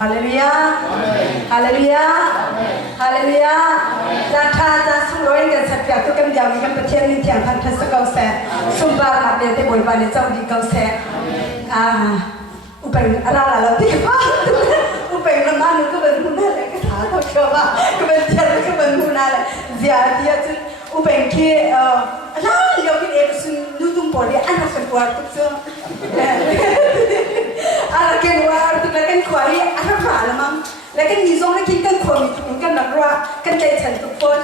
ฮาเลลูยาฮาเลลูยาฮาเลลูยาจะท่าจะสร้อยกันสักอย่างทุกคำยาวมีคำประเทศนี้ที่อ่านทันทัศน์เก่าแสสุบาร์มาเดียร์ที่บอยบาลีเจ้าดีเก่าแสอุปนิอะไรล่ะที่ว่าอุปนิละมันก็เป็นหุ่นอะไรก็ถามเขาเชื่อว่าก็เป็นเจ้าก็เป็นหุ่นอะไรเสียที่จะอุปนิที่อะไรเดี๋ยวกินเองสุนดูตุ้งปอดีอันนั้นเป็นตัวทุกสิ่งอะไรกันว่าตุลากันขวายอะไรมาละมั้งแล้วกันมีซองให้กินกันคนมีถุงกันนักรักกันใจฉันทุกคน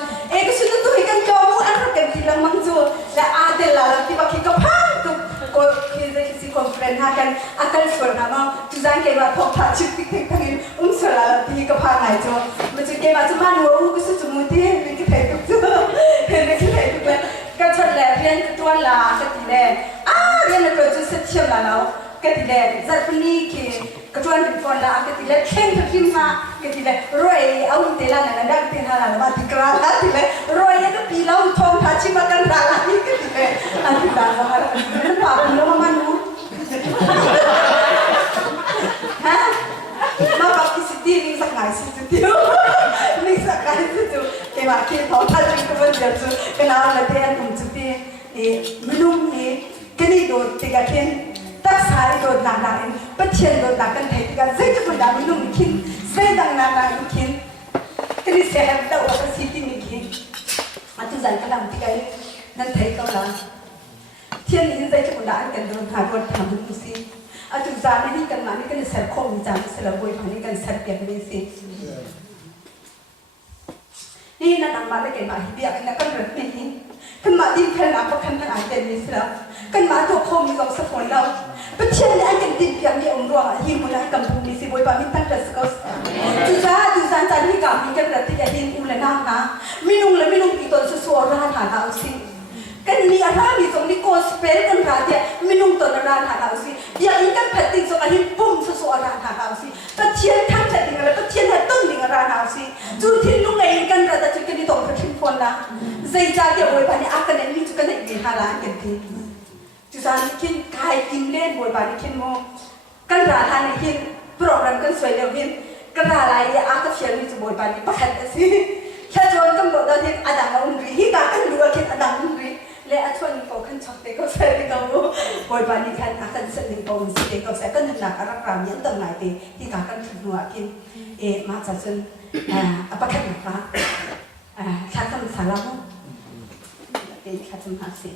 ก็สุดตัวให้กันจอมูอะไรกันทีละมั้งจูและอาเดลลาที่ว่าคิดก็พังตุก็คิดได้คิดคอนเฟรนซ์หากันอาการส่วนนั้นจุดนั้นเกี่ยวกับพอพัดชิบติ๊กติ๊กทั้งนี้สลาที่ก็พังไงจูมันจะเกี่ยวกับจุดมันว่าก็สุดมุที่เป็นกี่เทปจูเป็นกี่เทปเลยก็ชดแล้วเรียนตัวลาก็ทีแรกเรียนแล้วก็จะเสร็จเชื่อมแล้วก็ทีแรกจัดปนีที่ก็ชวนถึงคนละก็ทีแรกเข่งทุกทีมาก็ทีแรกรวยเอาเตล่าเนี่ยดักเตล่าเนี่ยมาติกราลาทีแรกรวยก็ปีเราทองทัชมากันราลาที่ก็ทีแรกอันที่บ้านเรามันปากมันรู้มันรู้ฮะมาปากที่สิที่นี่สักหน่อยสิที่นี่สักหน่อยสิที่แต่ว่าที่ทองทัชก็เป็นเดือดสุดก็น่าละเทียนผมจุดที่ไม่รู้นี่ก็นี่โดนติกาเทียนตักสายโดนหนักๆปัจเจียนโดนหนักกันไทยกันเส้นจะเป็นดาวนุ่มขินเส้นดังหนักๆขินก็นี่เสียให้ดาวว่าสิที่มีขินอันที่จันกระลำที่ไอ้นั่นไทยเขาละเทียนนี้ใจจะเป็นดาวกันโดนหาบททำดูสิอันที่จันนี่กันมานี่กันเสร็จคงจันเสร็จบวยพันนี่กันเสร็จเปลี่ยนไปสินี่นั่นนั่งมาได้กันมาฮิบิอากันกันรถนี่กันมาดิ้นขันนับกันขันอาเดนนี่สิแล้วกันมาตัวคงมีกองสะพอนเราปัจเจียนอันกันดิ้นเพียงมีองค์รวงหิมุนัยกำพูนี่สิบวยปามิตั้งแต่สกัดจุจ้าจันนี่กับมีกันรัติยาหินอุลนานะมินุงและมินุงอีตอนสุราฐานเอาสิกันมีอะไรมีตรงนี้โกสเปรกันรัติมินุงตอนราฐานเอาสิอย่างนี้กันพัดติงสกัดหินปุ่มสุราฐานเอาสิปัจเจียนทั้งจัดดิ่งและปัจเจียนให้ต้นดิ่งราฐานเอาสิจุดที่ลุงไงกันรัติจุดกันนี่ตรงกับหินฟอนละใจจ้าเกี่ยวบวยปานี่อากันนี่จุดกันนี่ดีฮาลากันทีจุดนั้นคิดกายกินเล่นบวยบาริคินโมกันราทานคินโปรแกรมกันสวยเดียวคินกันราอะไรอากับเชียร์มีจุบวยบาริปัจจัยสิแค่ชวนกันบอกเราที่อดัมเราอุ้มรีฮิตากันดูว่าคิดอดัมอุ้มรีและชวนนี่พอขันช็อตเด็กก็ใส่ที่เขาบวยบาริคันอากันสิ่งพอมันสิเด็กก็ใส่กันหนักอะไรกรามยันตั้งไหนตีที่กากันถึงหัวคินมาจากจนapa kan apa khatam salamเป็นคำหาสิ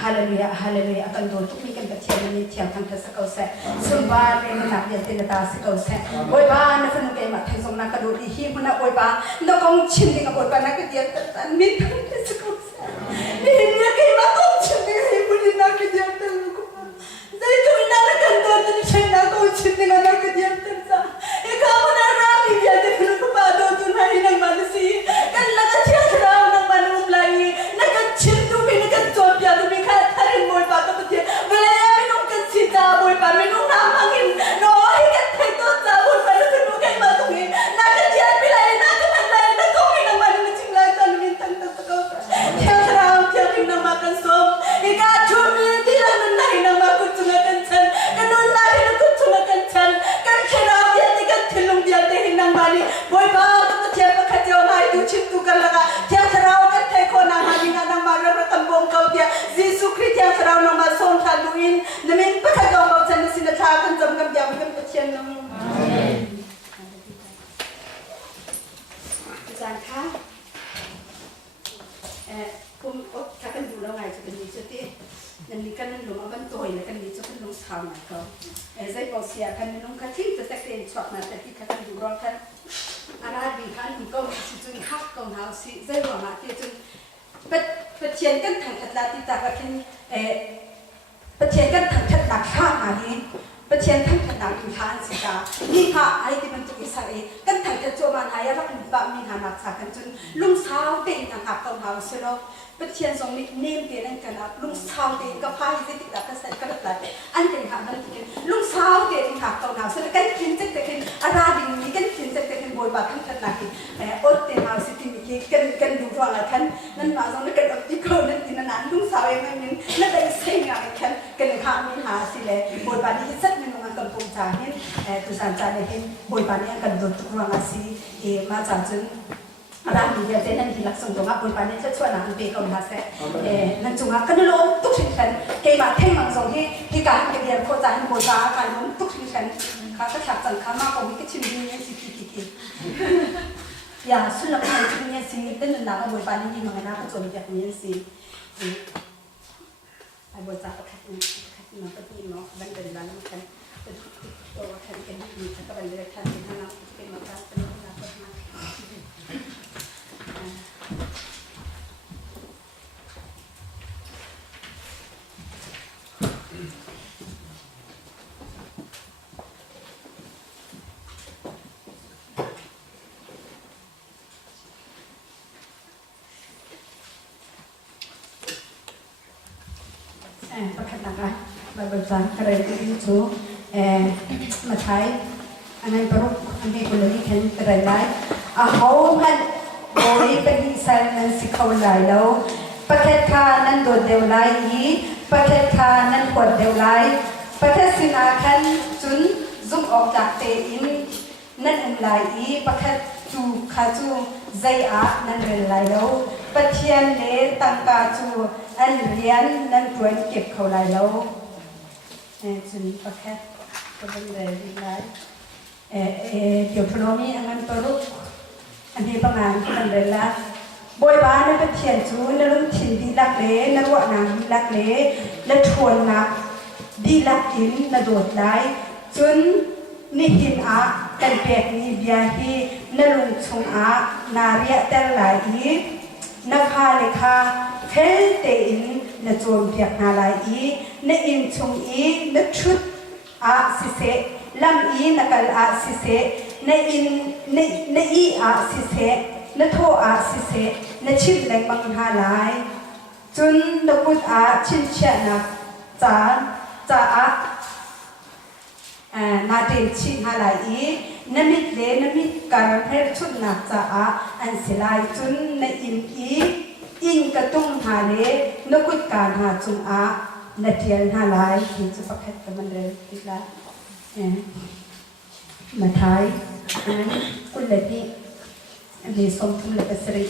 ฮาเลลูยาฮาเลลูยากันโดนทุกมีกันแบบเชียร์นี่เชียร์ทางทัศน์เก่าแสซึ่งบ้านเป็นนักเรียนเตนตาสิเก่าแสโอยบ้านนักฝึกเกมะไทยสงนักกระโดดที่มันโอยบ้านนักกองชินดีกับโอยบ้านนักเรียนตันมิตรทัศน์เก่าแสนี่นักเกมะกองชินดีให้บุญนักเรียนตันลูกใจจุนนักกันโดนที่ใช้นักกองชินดีกับนักเรียนตันซะเอกามันรามีเดียเด็กลูกบ้านโดนจุนให้นักมันสิกันนักเชียร์เรานักมันอุ้มไหลนักชินดูมีนักจดยาดูมีค่าทารินบวยปากกับเทียเวลาไม่นุ่งกันสีตาบวยปากไม่นุ่งน้ำมังอินน้อยกันไทยต้นตาบวยปากแล้วก็นุ่งไก่มาตรงนี้นักกันเทียนไม่ไหลนักกันมันไหลนักก็มีน้ำมันมันจิงไหลตอนมีตั้งตะกอบเที่ยวทรามเที่ยวกินน้ำมันกันส้มอีกาชุ่มมีที่ละนั่นไหนน้ำมันกุศลกันฉันกันนุ่นไหนแล้วกุศลกันฉันกันเชราเดียที่กันทิ้งลงเดียที่หินน้ำมันบวยปากก็เทียบกับข้าเจ้าให้ดูชิดดูกันละกันเที่ยวทรามกันไทยคนอาหารงานน้ำมันแล้วกันบ่งเขาเดียYesus Kristus yang nama son kaluin, namin pagkagawa mo sa sinatakan sa mga biyang patyan ng Amen. Saan ka? Kung kakan dulu ngay sa kanito ti, nandikan ng lumaban toy na kanito kan nung sama ko. Zay po siya kan nung kating sa takin swak na tati kakan dulu kan arabi kan ko si tun hak ko na si zay wa ma ti tunปัจเจียนกันถังขัดลาติตากันปัจเจียนกันถังขัดดักข้ามานี้ปัจเจียนถังขัดดักถึงทานสิกานี่ค่ะไอ้ที่มันตุกิสาเอกันถังขัดโจมันหายรักหนึ่งบะมีหานักสากันจนลุงสาวเต็งต่างหากต้องหาเสร็จแล้วปัจเจียนส่งนิเนมเตียนกันลุงสาวเต็งกับพายที่ติดดักกันเสร็จก็ได้อันเป็นหามันติดลุงสาวเต็งหากต้องหาเสร็จกันกินจะกินอะไรดิ่งนี้กันกินจะกินบอยบาถังขัดนักอดเต็งหาสิที่มีกันดูว่าละกันนั่นมาส่งนั่นกันที่เขานั่นที่นั่นลุงสาวเองไม่มีนั่นเป็นเสียงอะไรกันกันหามีหาสิเลยบอยบาที่สักหนึ่งมันก็ กันปุ่มจ่าเห็นตุสันจ่าเนี่ยเห็นบอยปานเนี่ยกันโดนตุกรังอาศีมาจากจนร้านมีเดียเจนั่นที่ลักษณะตรงอ่ะบอยปานเนี่ยจะช่วยนางเบกอนฮาเซ่นั่นจุงอ่ะกันโลตุกสิ่งฉันเกมาเท่งมังสงที่การเดียร์โคจาเห็นบอยปานการมันตุกสิ่งฉันข้าก็ฉับจังข้ามาของมิกชิมดีเนี่ยสิคิดอย่าสุนัขมันที่เนี่ยสิเป็นหนักบอยปานนี่มันนะก็จนแบบนี้สิไอ้บอยจ่าก็แค่มันก็ที่เนาะบันเดินร้านมันกันเป็นตัวแทนกันดีฉันก็บันเดินแทนเป็นทั้งนั้นเป็นมาการเป็นมาการมาประคันนะคะบางครั้งกระไรที่ชูมาใช้อันนั้นปรุกอันนี้คนนี้เห็นกระไรได้เขาพันโดยเป็นที่ใส่นั้นสิเขาไหลแล้วประเทศทานั้นโดดเดียวไหลประเทศทานั้นปวดเดียวไหลประเทศสินาคันจุนซุ่มออกจากเตอินนั่นไหลประเทศจูขาจูใจนั่นเรนไหลแล้วประเทศเลตังกาจูอันเรียนนั่นควรเก็บเขาไหลแล้วจุนประเทศก็เป็นเลยดีไหลเดี๋ยวพร้อมนี้อันนั้นปรุกอันนี้ประมาณนั้นเลยละบอยบ้านนั่นเป็นเทียนจูนนั่นลุงถิ่นดีลักเล่นั่นวะนางดีลักเล่และทวนนักดีลักอินนั่นโดดไหลจนนี่หินอากันเปียกนี่เบียฮีนั่นลุงชงอานาเรียแต่ไหลอีนักฮาเลขาเฟลเตอินนั่นโจมเปียกนาไหลอีนั่นอินชงอีนั่นชุดอาสิเสลำอีนักกลอาสิเสนอินนอีอาสิเสนโทอาสิเสนชิมแรงบังหาลายจนนกุดอาชินเชนะจ่านาเดนชิหาลายอีนมิดเลนมิดการเพลชุดนักจ่าอันสิลายจนนอินอีอินกระตุ้งหาเลนกุดการหาจุงอานาเทียนหาลายที่จะประเภทกันมันเลยติดละมาท้ายกุลเลดีสมทุมเลปสริ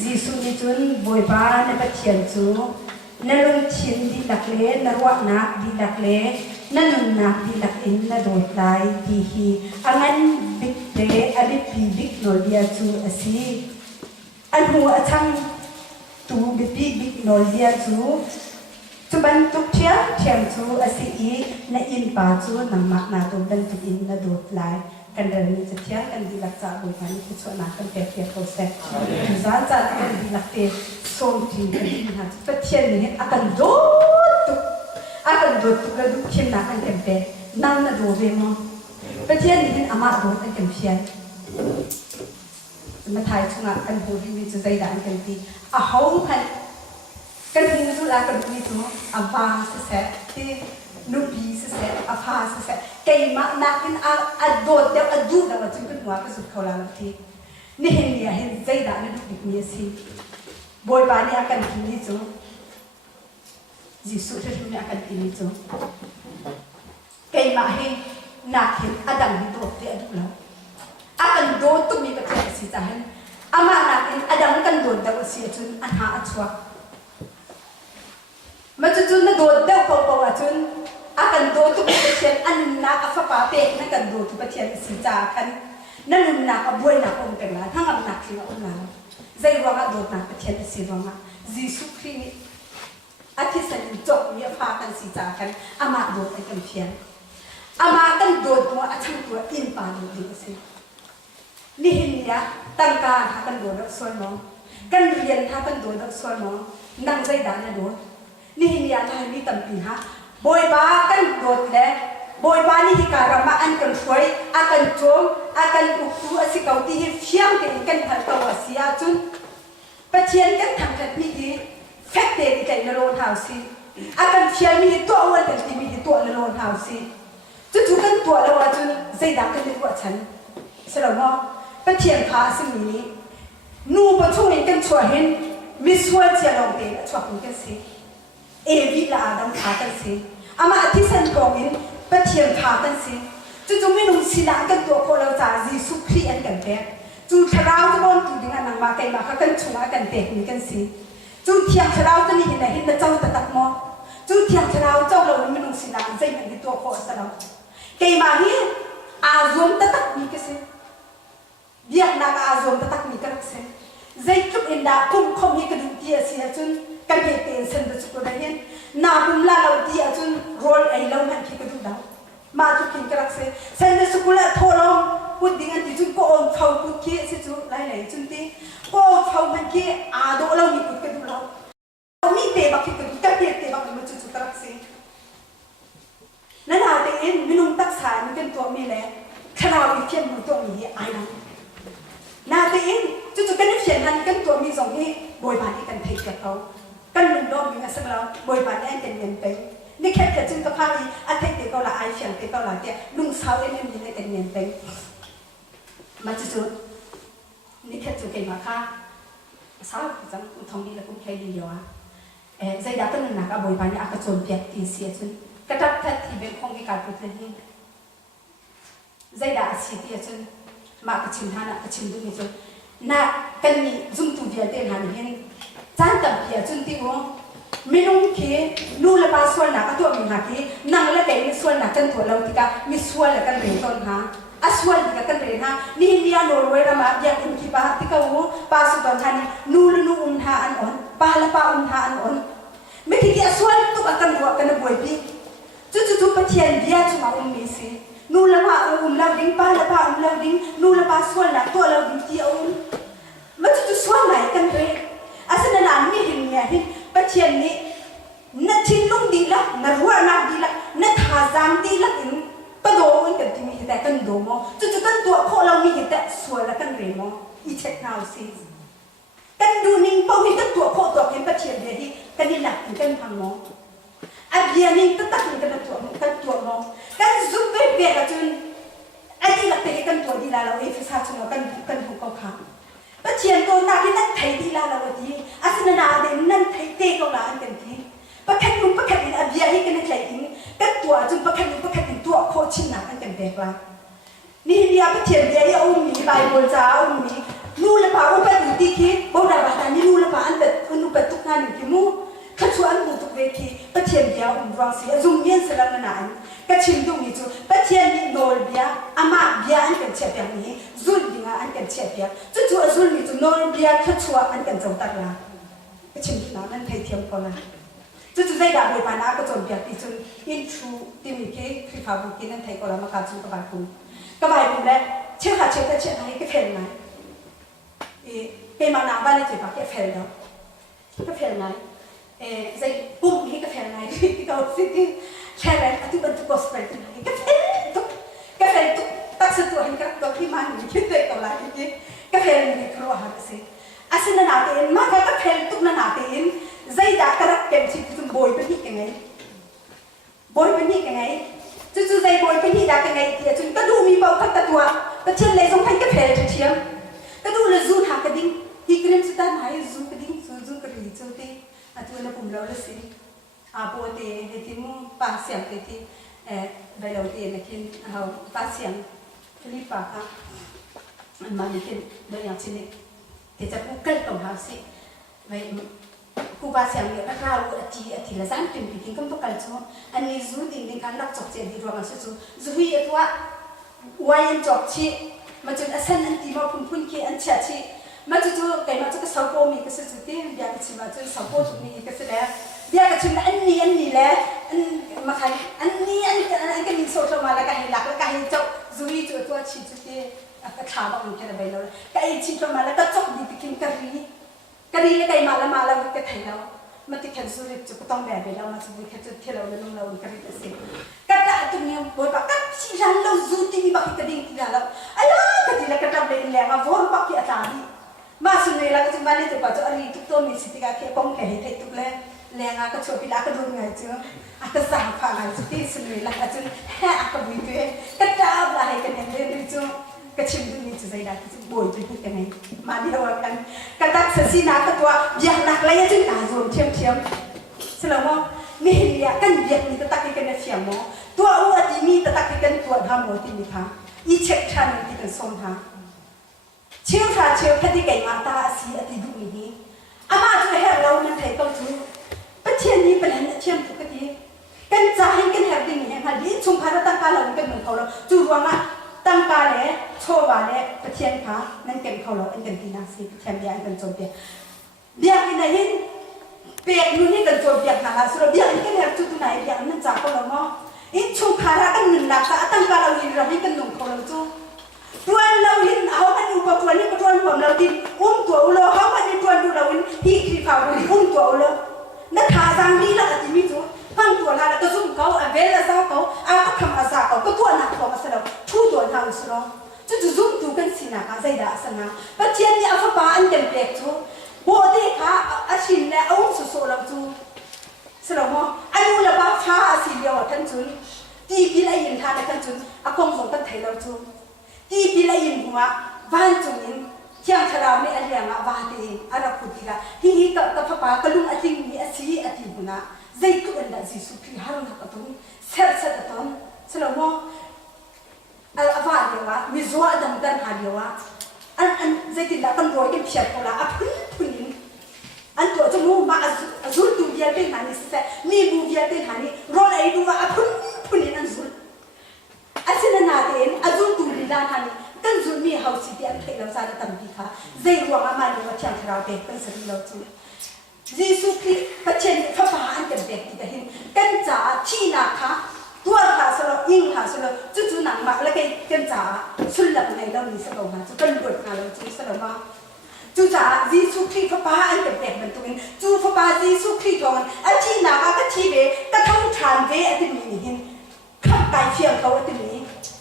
จีสุนิจุนบอยบ้านปัจเจียนจูนลุงชินดีลักเลนรวะนักดีลักเลนนุนนักดีลักอินนโดดไลดีฮีอันนั้นบิดเดอลิปีบิกโนเดียจูอสีอันหัวทั้งตูบิปีบิกโนเดียจูจุบันตุกเทียมจูอสีอีนอินปาจูนำมักนาตุบันตุอินนโดดไลกันเดินจะเที่ยงกันดีลักษาบุญกันที่ส่วนนักกันเปียกโตเสกจานกันดีลักเตส่งทีกันดีนะจะเที่ยงนี้อากันโดดตุกระดุกเที่ยงนักกันเปียนั่นน่ะดูเวมจะเที่ยงนี้อามาโดดกันเพียงมาถ่ายช่วงกันพูดที่จะใจด่านกันดีเขาพันกันพูดสุดแล้วกันพูดถึงอาบาสเสกที่นูบีสเสกอาพาสเสกเกี่ยมานักเป็นอาโดดเดียวอาดูแล้วจึงเป็นหัวกระสุนเขาแล้วทีนี่เห็นเนี่ยเห็นใจด่านนี่ดูดีมีสิบอยบานนี่อาการกินนี่จูจิสุที่ทุ่มนี่อาการกินนี่จูเกี่ยมาเห็นนักเห็นอาดังนี่โดดเดียวดูแล้วอาการโดดตุ้มมีประเทศสิจ้าเห็นอามานักเห็นอาดังกันโดดเดียวเสียจนอันหาอัจฉริยะมันจะจุนน่ะโดดเดียวเปล่าๆจุนอาการโดดทุกประเทศอันนักฟ้าป่าเป็ดนั่นกันโดดทุกประเทศสิจ้ากันนั่นลุนนักอบวยนักองค์เป็นล้านทั้งนักที่ว่าองค์ล้านใจว่าโดดนักประเทศสิว่าจิสุครีอาทิตย์สันจบเนี่ยพากันสิจ้ากันอามาโดดไอ้กันเพียงอามากันโดดตัวอาชังตัวอินปาโดดดีสินี่เห็นเนี่ยตั้งการหากันโดดแล้วส่วนน้องกันเรียนหากันโดดแล้วส่วนน้องนั่งใจด่านนะโดดนี่เห็นเนี่ยทายมีตั้งปีฮะบอยบ้ากันโดดแล้วบอยบ้านี่ที่การมาอันกันช่วยอากันโจมอากันอุกุอาศิกาวที่เฟี้ยงกันพันตัวเสียจุนประเทศกันทำกันมีดีแฟกเตอร์กันในโรงหาสิอากันเฟี้ยงมีตัวอ้วนแต่ที่มีตัวในโรงหาสิจุกันตัวแล้วว่าจุนใจด่ากันในหัวฉันสรุปว่าประเทศพาสิมีนูประชุมกันช่วยเห็นมิสวยเจียลงเตะช่วยกันสิเอวิลาดังขากันสิอามาอธิสันกองอิน ประเทียมพากันสิจู่ๆไม่นุ่งสินะกันตัวคนเราจ่าจีสุครีอันกันแบกจู่ทาราวจะบอนจู่ดิ่งอันนังมาไกมาเขากันชุงอันกันเตะมีกันสิจู่เทียงทาราวจะนี่เห็นไหนเห็นแต่เจ้าตะตักมอจู่เทียงทาราวเจ้าเราไม่นุ่งสินะใจมันที่ตัวโคสเราไกมาฮีอาซวมตะตักมีกันสิเบียกนางอาซวมตะตักมีกันสิใจจุกอินดาพุ่มคมฮีกันดูที่เสียจนกันเหตุเป็นเส้นเดือดสุดเลยเห็นนาบุญลาเราที่จนโรลไอเราหันที่กันดูดาวมาจุกินกันสิเส้นเดือดสุดเลยทอลงพูดดิ่งอันที่จุนก็อ่อนเขาพูดขี้สิจุไล่ไหลจุนที่ก็อ่อนเขามันขี้อาโดเรามีพูดกันดูเราเรามีเตะบักขี้กันดูกันเตะบักมันจุกันสินั่นอาเตเอ็นไม่นุ่งตักสายมันเป็นตัวมีแหละขนาดวิเทียนมันตัวมีไอ้นั่นนาเตเอ็นจู่ๆกันนี่เขียนหันกันตัวมีสองที่บอยบานที่กันเทกับเขากันลุงดอมอยู่งั้นสักแล้วบอยบานแอนกันเงินไปนี่แค่เกิดจึงกับพาอีอันเทเก็ละไอเขียนเก็ละเดียลุงสาวเอ็นมีในกันเงินไปมาจู่ๆนี่แค่จู่เก่งมาค่ะสาวจังทองดีแล้วกุ้งแค่ดีเดียวอ่ะใจดับตั้งหนักอ่ะบอยบานนี่อากาศโจมเปียกตีเสียจนกระทับทัดที่เป็นของกิการพูดเลยใจด่าสีเดียจนมากระชิมหานะกระชิมดูนี่จนน่ากันนี่จุ่มตัวเดียวเต็มหันเห็นจานตับเดียจนที่ว่าไม่นุ่งขี้นู่นละปาส่วนหนักตัวมีหาขี้นั่งแล้วแต่มีส่วนหนักกันตัวเราที่กามีส่วนละกันเรียนต้นหาอ่ะส่วนที่กันเรียนหานี่อินเดียโนร์เวย์ละมาอยากอินคีปาที่เขาว่าปาสุดตอนทันนี่นู่นละนู่นหาอันอ่อนปาละปาหาอันอ่อนไม่ที่ที่ส่วนตุกกันตัวกันบวยพี่จู่ๆปะเทียนเดียจุมามีสินู่นละมาเราดิ้งปาละปาเราดิ้งนู่นละปาส่วนหนักตัวเราดิ้งที่มันจู่ๆส่วนไหนกันเลยอาศัยนานไม่เห็นไงเห็นปะเทียนนี้นัดทิ้งลุงดีละนัดรัวนัดดีละนัดหาจามดีละอินปะโดมันกันที่มีแต่กันโดมอจู่ๆกันตัวพวกเรามีแต่ส่วนละกันเรมออีเช็คนาวซีกันดูนิ่งเป้ามีกันตัวพวกตัวเห็นปะเทียนเดียที่กันนี่หลักกันทำมออับยานิ่งตั้งแต่กันตัวมอกันซุปเปอร์เบียร์จุนอันนี้หลักแต่กันตัวดีละเราเอฟซาจุนเรากันถูกเขาขาปะเทียนตัวนาที่นั่นไทยดีละเราดีอาศัยนาเดนนั่นไทยเตะเขาละอันกันทีปะแค่นุ่มปะแค่อินอับยาให้กันในใจอินกันตัวจุนปะแค่นุ่มปะแค่อินตัวโคชินนักอันกันเด็กละนี่เดียปะเทียนเดียยอุ้มมีใบบนจ้าอุ้มมีนู่นละป่าอุ้มไปดูดีคีบ่ได้บ้านนี่นู่นละป่าอันเป็ดอุ้มเป็ดทุกงานอยู่มู่ข้าชวนมุ่งทุกเวทีปะเทียนเดียอุ้มรังสีจุ่มเย็นสลับนานก็ชิมดูนี่จูปะเทียนนี่โนลเบียอามาเบียอันกันเชียบอย่างนี้จุลดิงอันกันเชียบอย่างจู่ๆจุลนี่จูโนลเบียข้าชวนอันกันจงตักละก็ชิมดูนั่นไทยเทียมก่อนละจู่ๆใจด่าโดยปานาก็จงเบียที่จูอินทรูที่มีแค่คลิปฟาบุกินั่นไทยก่อนละมาการจูกบายคุณกบายคุณแล้วเชื่อค่ะเชื่อแต่เชื่อให้ก็เฟลไหมเป็นมานาบ้านในจุดปากก็เฟลแล้วก็เฟลไหมใจปุ่มให้ก็เฟลไหมที่เขาสิ่งที่แค่นั้นที่บรรทุกกอสเปรย์ที่ก็เฟลทุกก็เฟลทุกตักสตัวให้กับตัวที่มันมีคิดได้กับอะไรที่ก็เฟลในครัวหาสิอาศัยนาเตนมากก็เฟลทุกนาเตนใจด่ากระเก็บสิ่งที่บอยเป็นที่ยังไงบอยเป็นที่ยังไงจู่ๆใจบอยเป็นที่ด่ายังไงเดียจุนก็ดูมีเบาขัดตัวแต่เช่นไรสงสัยก็เฟลเทียมก็ดูเลยซูนหากระดิ่งที่กรีมสุดท้ายซูนกระดิ่งซูนกระดิ่งจูตีอาตัวนั้นผมเล่าเลยสิอาโปเตเฮติมุปาเสียงเฮติใบเราเตนักขินเขาปาเสียงฟิลิปปาค่ะมันมาดิคินโดยอย่างเช่นนี้ที่จะพูดกันตรงหาสิใบกูปาเสียงเนี่ยนักข่าวอธิละสังถึงพิธีกรรมตุกันชั่วอันนี้ซูดินการรักจบเจดีรวมกันสู้ซูฮีตัววายันจบชีมาจนอาศัยอันที่มาพุ่นเกี่ยอันเชื่อชีมาจนไก่มาจนก็สาวโกมีก็สุดที่เดียกชิมาจนสาวโกจุมีก็สุดแล้วเดียกชิมอันนี้แหละอันมาใครอันนี้ก็มีโซเชียลมาแล้วก็ให้หลักแล้วก็ให้จบซูฮีตัวชีจุดที่ก็ข่าวบางอย่างแค่ไหนแล้วก็ไอ้ชีมาแล้วก็จบดีไปกินกะหรี่แล้วไก่มาแล้วก็ไทยแล้วมาติดแคนซูริจุก็ต้องแบบไปแล้วมาสุดแค่จุดที่เราเรื่องเรากะหรี่ก็สิก็ได้ตัวนี้บอยปากก็ชีรันเราซูที่มีบักกระดิ่งที่แล้วไอ้ล่ะก็ดีแล้วก็ทำเป็นแรงมาวนปักที่อาจารย์มาสุดเลยแล้วก็จะมาเล่นตัวปัจจุบันนี้ทุกตัวมีสิทธิ์การเกี่ยวข้องแข่งให้ทุกแรงแรงก็ช่วยพิลาก็ดูไงเจ้าอาจจะสั่งผ่านไงสุดที่สุดเลยแล้วก็จะแห่ก็วิ่งไปก็จับอะไรกันเนี่ยเรื่องจุก็ชิมดูนี่จะใจได้ที่จะบ่อยไปพูดกันไงมาเดียวกันก็ตัดเสียนาก็ตัวอย่างหนักเลยจึงตาโดนเทียมสลับว่านี่เรียกันเบียดนี่ก็ตักกันในเสียงหมอ ตัวอ้วนที่มีแต่ตักที่กันตัวทำหมดที่มีค่ะอีเช็คชันที่กันส่งค่ะเชี่ยวชาญเชี่ยวแค่ที่ไก่มาตาสีอติดูนี้อามาจะให้เรามันไทยต้องชูประเทศนี้เป็นอะไรเชี่ยมทุกทีกันจะให้กันแหบดิ่งเนี่ยค่ะยิ่งชมพาราตั้งการเราเป็นเหมือนเขาเราจูวังอ่ะตั้งการเนี่ยโชว์ว่าเนี่ยประเทศค่ะนั่นเก่งเขาเราอันกันที่น่าสิแถมยังกันจนเดียเบียกินอะไรเปียกนู่นนี่กันจนเบียกนะคะสุดเบียกกันแหบจุดไหนเบียกนั่นจากเขาเราเนาะอีชมพารากันหนึ่งหลักแต่ตั้งการเรายินเราให้กันหนุ่มเขาเราจูตัวเรายินเอามันอยู่กับตัวนี้กับตัวรวมเราดิตัวเราเขามันอยู่ตัวดูเราวินที่ที่ฝ่าเราตัวเรานักขาสังดีละที่มีจูฟังตัวเราแล้วก็ซุ่มเขาเวลาเศร้าเขาเอาก็ทำอาสาเขาก็ตัวหนักเขามาสลับทู่ตัวทางสุดจะซุ่มดูกันสินะกันใจด่าสนะแต่เทียนนี่เอาฟ้าอันเต็มเปียกจูโบเด็กค่ะอาชินและเอาสุดๆเราจูสลับว่าอันนู้นละบ้าฟ้าอาศิเดียวท่านจูที่พี่ไล่ยินท่านท่านจูอาคงส่งกันไทยเราจูที่พี่ไล่ยินหัวบ้านจูนินเที่ยงชราไม่อันเดียงอ่ะบ้านเองอะไรพูดดีละที่นี่กับฟ้ากระลุงอธิงมีอาชีอธิบุนะใจตุอันนั้นสิสุขีฮารุนักตุนเสร็จตอนสลับว่าอาบ้านเดียวมีจัวดำกันหาเดียวอันใจติดละกันรวยกันเพียบพอละพุ่นอันตัวจมูกมาจุดดูเดียเป็นหานี่สิมีบูเดียเป็นหานี่รอไอ้ดูว่าพุ่นอันจุดอาศินนาเดนจุดดูดีด้านหานี่กันจุดมีเฮาสิเดียนเทเราซาดตั้มดีค่ะใจรวงอามานี่ว่าเชียงเราเด็กเป็นสิ่งเราจุดยิสุคริสต์พระเจ้าพระบาอันเป็นเด็กที่เห็นกันจ่าที่นาค่ะตัวหาสโลยิ่งหาสโลจู่ๆหนังมาแล้วกันจ่าสุดหลับในเรามีสโลมาจู่กันบวชมาเราจู่สโลมาจู่จ่ายิสุคริสต์พระบาอันเป็นเด็กเป็นตัวเองจู่พระบายิสุคริสต์ของอันที่นาก็ที่เบก็ทั้งทานเวอันที่มีเห็นข้าไก่เชียงเขาอันที่มี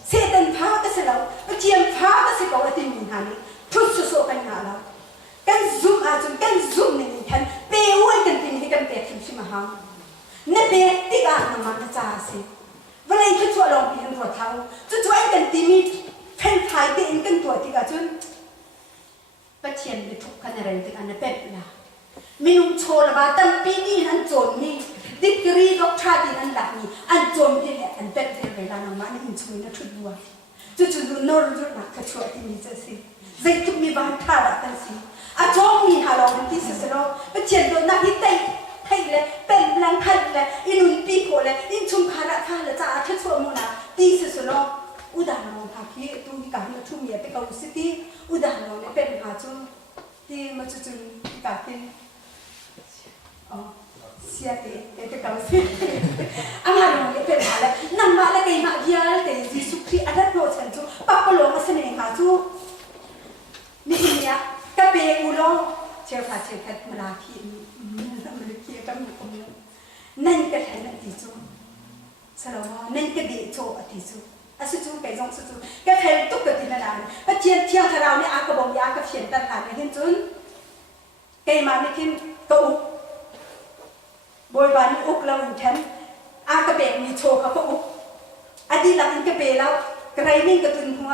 เสด็จพระก็เสร็จแล้วเทียมพระก็เสร็จเขาอันที่มีหานี่ทุกสุดๆกันหาเรากันซุ่มอาจจะกันซุ่มในนี้ท่านเปย์วันกันที่นี่กันเปย์ถึงชิมหาเนเปย์ที่การนำมาจ่าสิเวลาที่ตัวลงไปเห็นตัวเท้าจะช่วยกันที่มีแผ่นไทยที่อินกันตัวที่กันจนประเทศมีทุกขนาดที่กันนั่นเป็นละมีนุ่มโชว์ละบาตั้งปีนี้อันโจมนี่ดิกรีด็อกทราที่นั่นหลักนี่อันโจมที่เนี่ยอันเป็นเวลานำมาในอินช่วยนักทุนวัวจู่ๆดูโน้ตรุ่นนักกระช่วยที่มีเจสิใจทุกมีบางท่าละกันสิอาจงมีฮาลองที่สุดแล้วเป็นเช่นโดนนักที่เตะไทยเลยเป็นแรงไทยเลยอินุนปีโผล่อินชุมพาระท่าเลยจ้าทัศวมุนาที่สุดแล้วอุดานองค่ะที่ตัวมีการมาทุ่มเมียไปเกาหลีสิที่อุดานองเนี่ยเป็นหาจุที่มาจุดการที่อ๋อเสียเตะไปเกาหลีอามาลองเนี่ยเป็นหาเลยนั่นมาแล้วไงมาเดียร์แต่ยิสุครีอันนั้นโปรเซนจูปักปลงมาเสน่หาจูนี่เนี่ยก็เบอุโลเชื่อฟ้าเชื่อแค่มาลาคีมันเลยเกี่ยวกับมันคนนั่นก็แทนอดีจูสโลว์นั่นก็ดีโชอดีจูอาสุจูไปจงสุจูก็แทนตุกกตินาดานแต่เที่ยงเราเนี่ยอากระบอกยากระเพียนตันหาในหินจุนเกยมาในหินก็อุบบอยบานอุกเราอยู่แทนอากระเบกมีโชเขาก็อุบอดีหลังอินกระเบแล้วกระไรนิ่งกระตุนหัว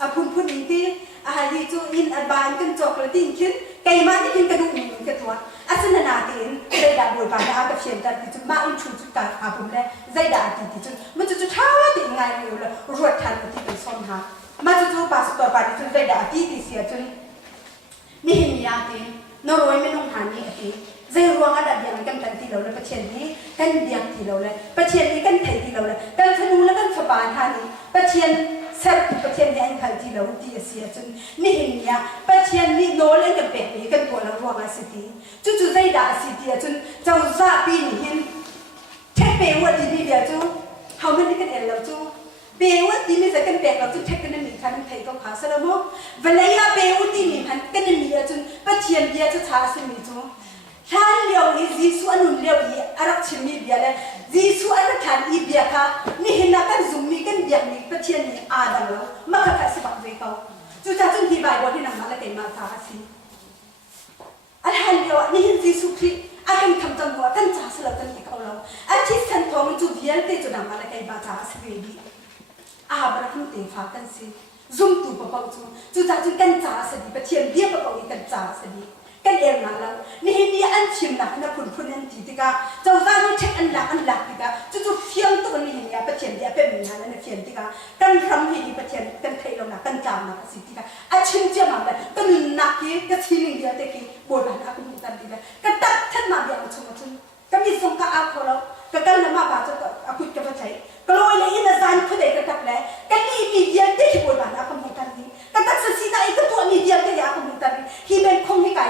อาพุ่นอินที่อาหารที่จูอินอัดบานกันจอกกระดิ่งขึ้นไก่มาที่กินกระดูกหมูกระตัวอาสนาเตียนใจด่าบวยบานอากับเชียนกันที่จุดมาอินชูจุดการอาบุญแลใจด่าที่จุดมันจุดท้าที่ไงอยู่เลยรวดทันที่เป็นซ้อมหามาจุดปาสตัวบานที่จุดใจด่าที่เสียจุดนี่เห็นยาเตียนนรวยไม่ต้องหานี่ที่ใจรวงอันดับอย่างกันทันที่เราเลยประเทศนี้กันเดียงที่เราเลยประเทศนี้กันไทยที่เราเลยกันธนูและกันสบานหานี่ประเทศเสร็จประเทศนี้อันไทยที่เราที่เสียจนนี่เห็นยาประเทศนี้โน้เล่นกันแบบนี้กันตัวเรารวงอาสิทีจู่ๆใจด่าสิทีจนเจ้าซาปีนี่เห็นแค่เปย์วัดดีเดียวจู่เขาไม่ได้กันเองเราจู่เปย์วัดดีไม่ใช่กันแบบเราจู่แค่กันมีคันไทยก็ขาสละมั้งเวลาอย่าเปย์วัดดีมีคันกันมีจนประเทศเดียวจะช้าสิมีจู่ท่านเลี้ยวอีจีสุอันนุ่นเลี้ยวอีอารักชิมีเบียเลยจีสุอันนั้นท่านอีเบียค่ะนี่เห็นนักกันซุ่มมีกันเบียมีประเทศนี้อาดังแล้วมาขัดสิบักเวเขาจู่ๆจุนที่ใบบอกที่นั่งมาแล้วเกิดมาสาสิอันท่านเลี้ยวนี่เห็นจีสุคริอากันทำจังหวะกันจ่าสลับกันที่เขาเราอันที่สันทองจู่เบียนเตจู่นั่งมาแล้วเกิดมาจ่าสิเวบีอาบรักมันเตะฟ้ากันสิซุ่มตู่ปะเปาจู่ๆจุนกันจ่าสิประเทศเบียปะเปาอีกันจ่าสิ กันเองนะแล้วนี่นี่อันชิมนะนะคุณอันจีติกาเจ้าบ้านนี่เช็คอันหลักติกาจู่ๆเฟียงตัวนี้เนี่ยประเทศเนี่ยเป็นเหมือนนั้นนะเฟียงติกากันทำให้ประเทศกันไทยเรานะกันจำนะสิติกาอันชิมเจ้ามาเลยกันนักยี่กันทีนึงเดียวแต่กี้บวชนะคุณตันดีเลยกันตัดท่านมาเบียงชุ่มชุ่มกันมีสงฆ์อาโคเรากันนำมาบาดจะอาคุยกันไปใช้ก็เลยเลยอินทรานผู้ใดก็ตัดเลยกันนี่มีเดียนที่บวชนะคุณตันดีกันตัดสิ่งใดก็ตัวมีเดียนที่อยากคุณตันดีที่เป็นคงให้ไก่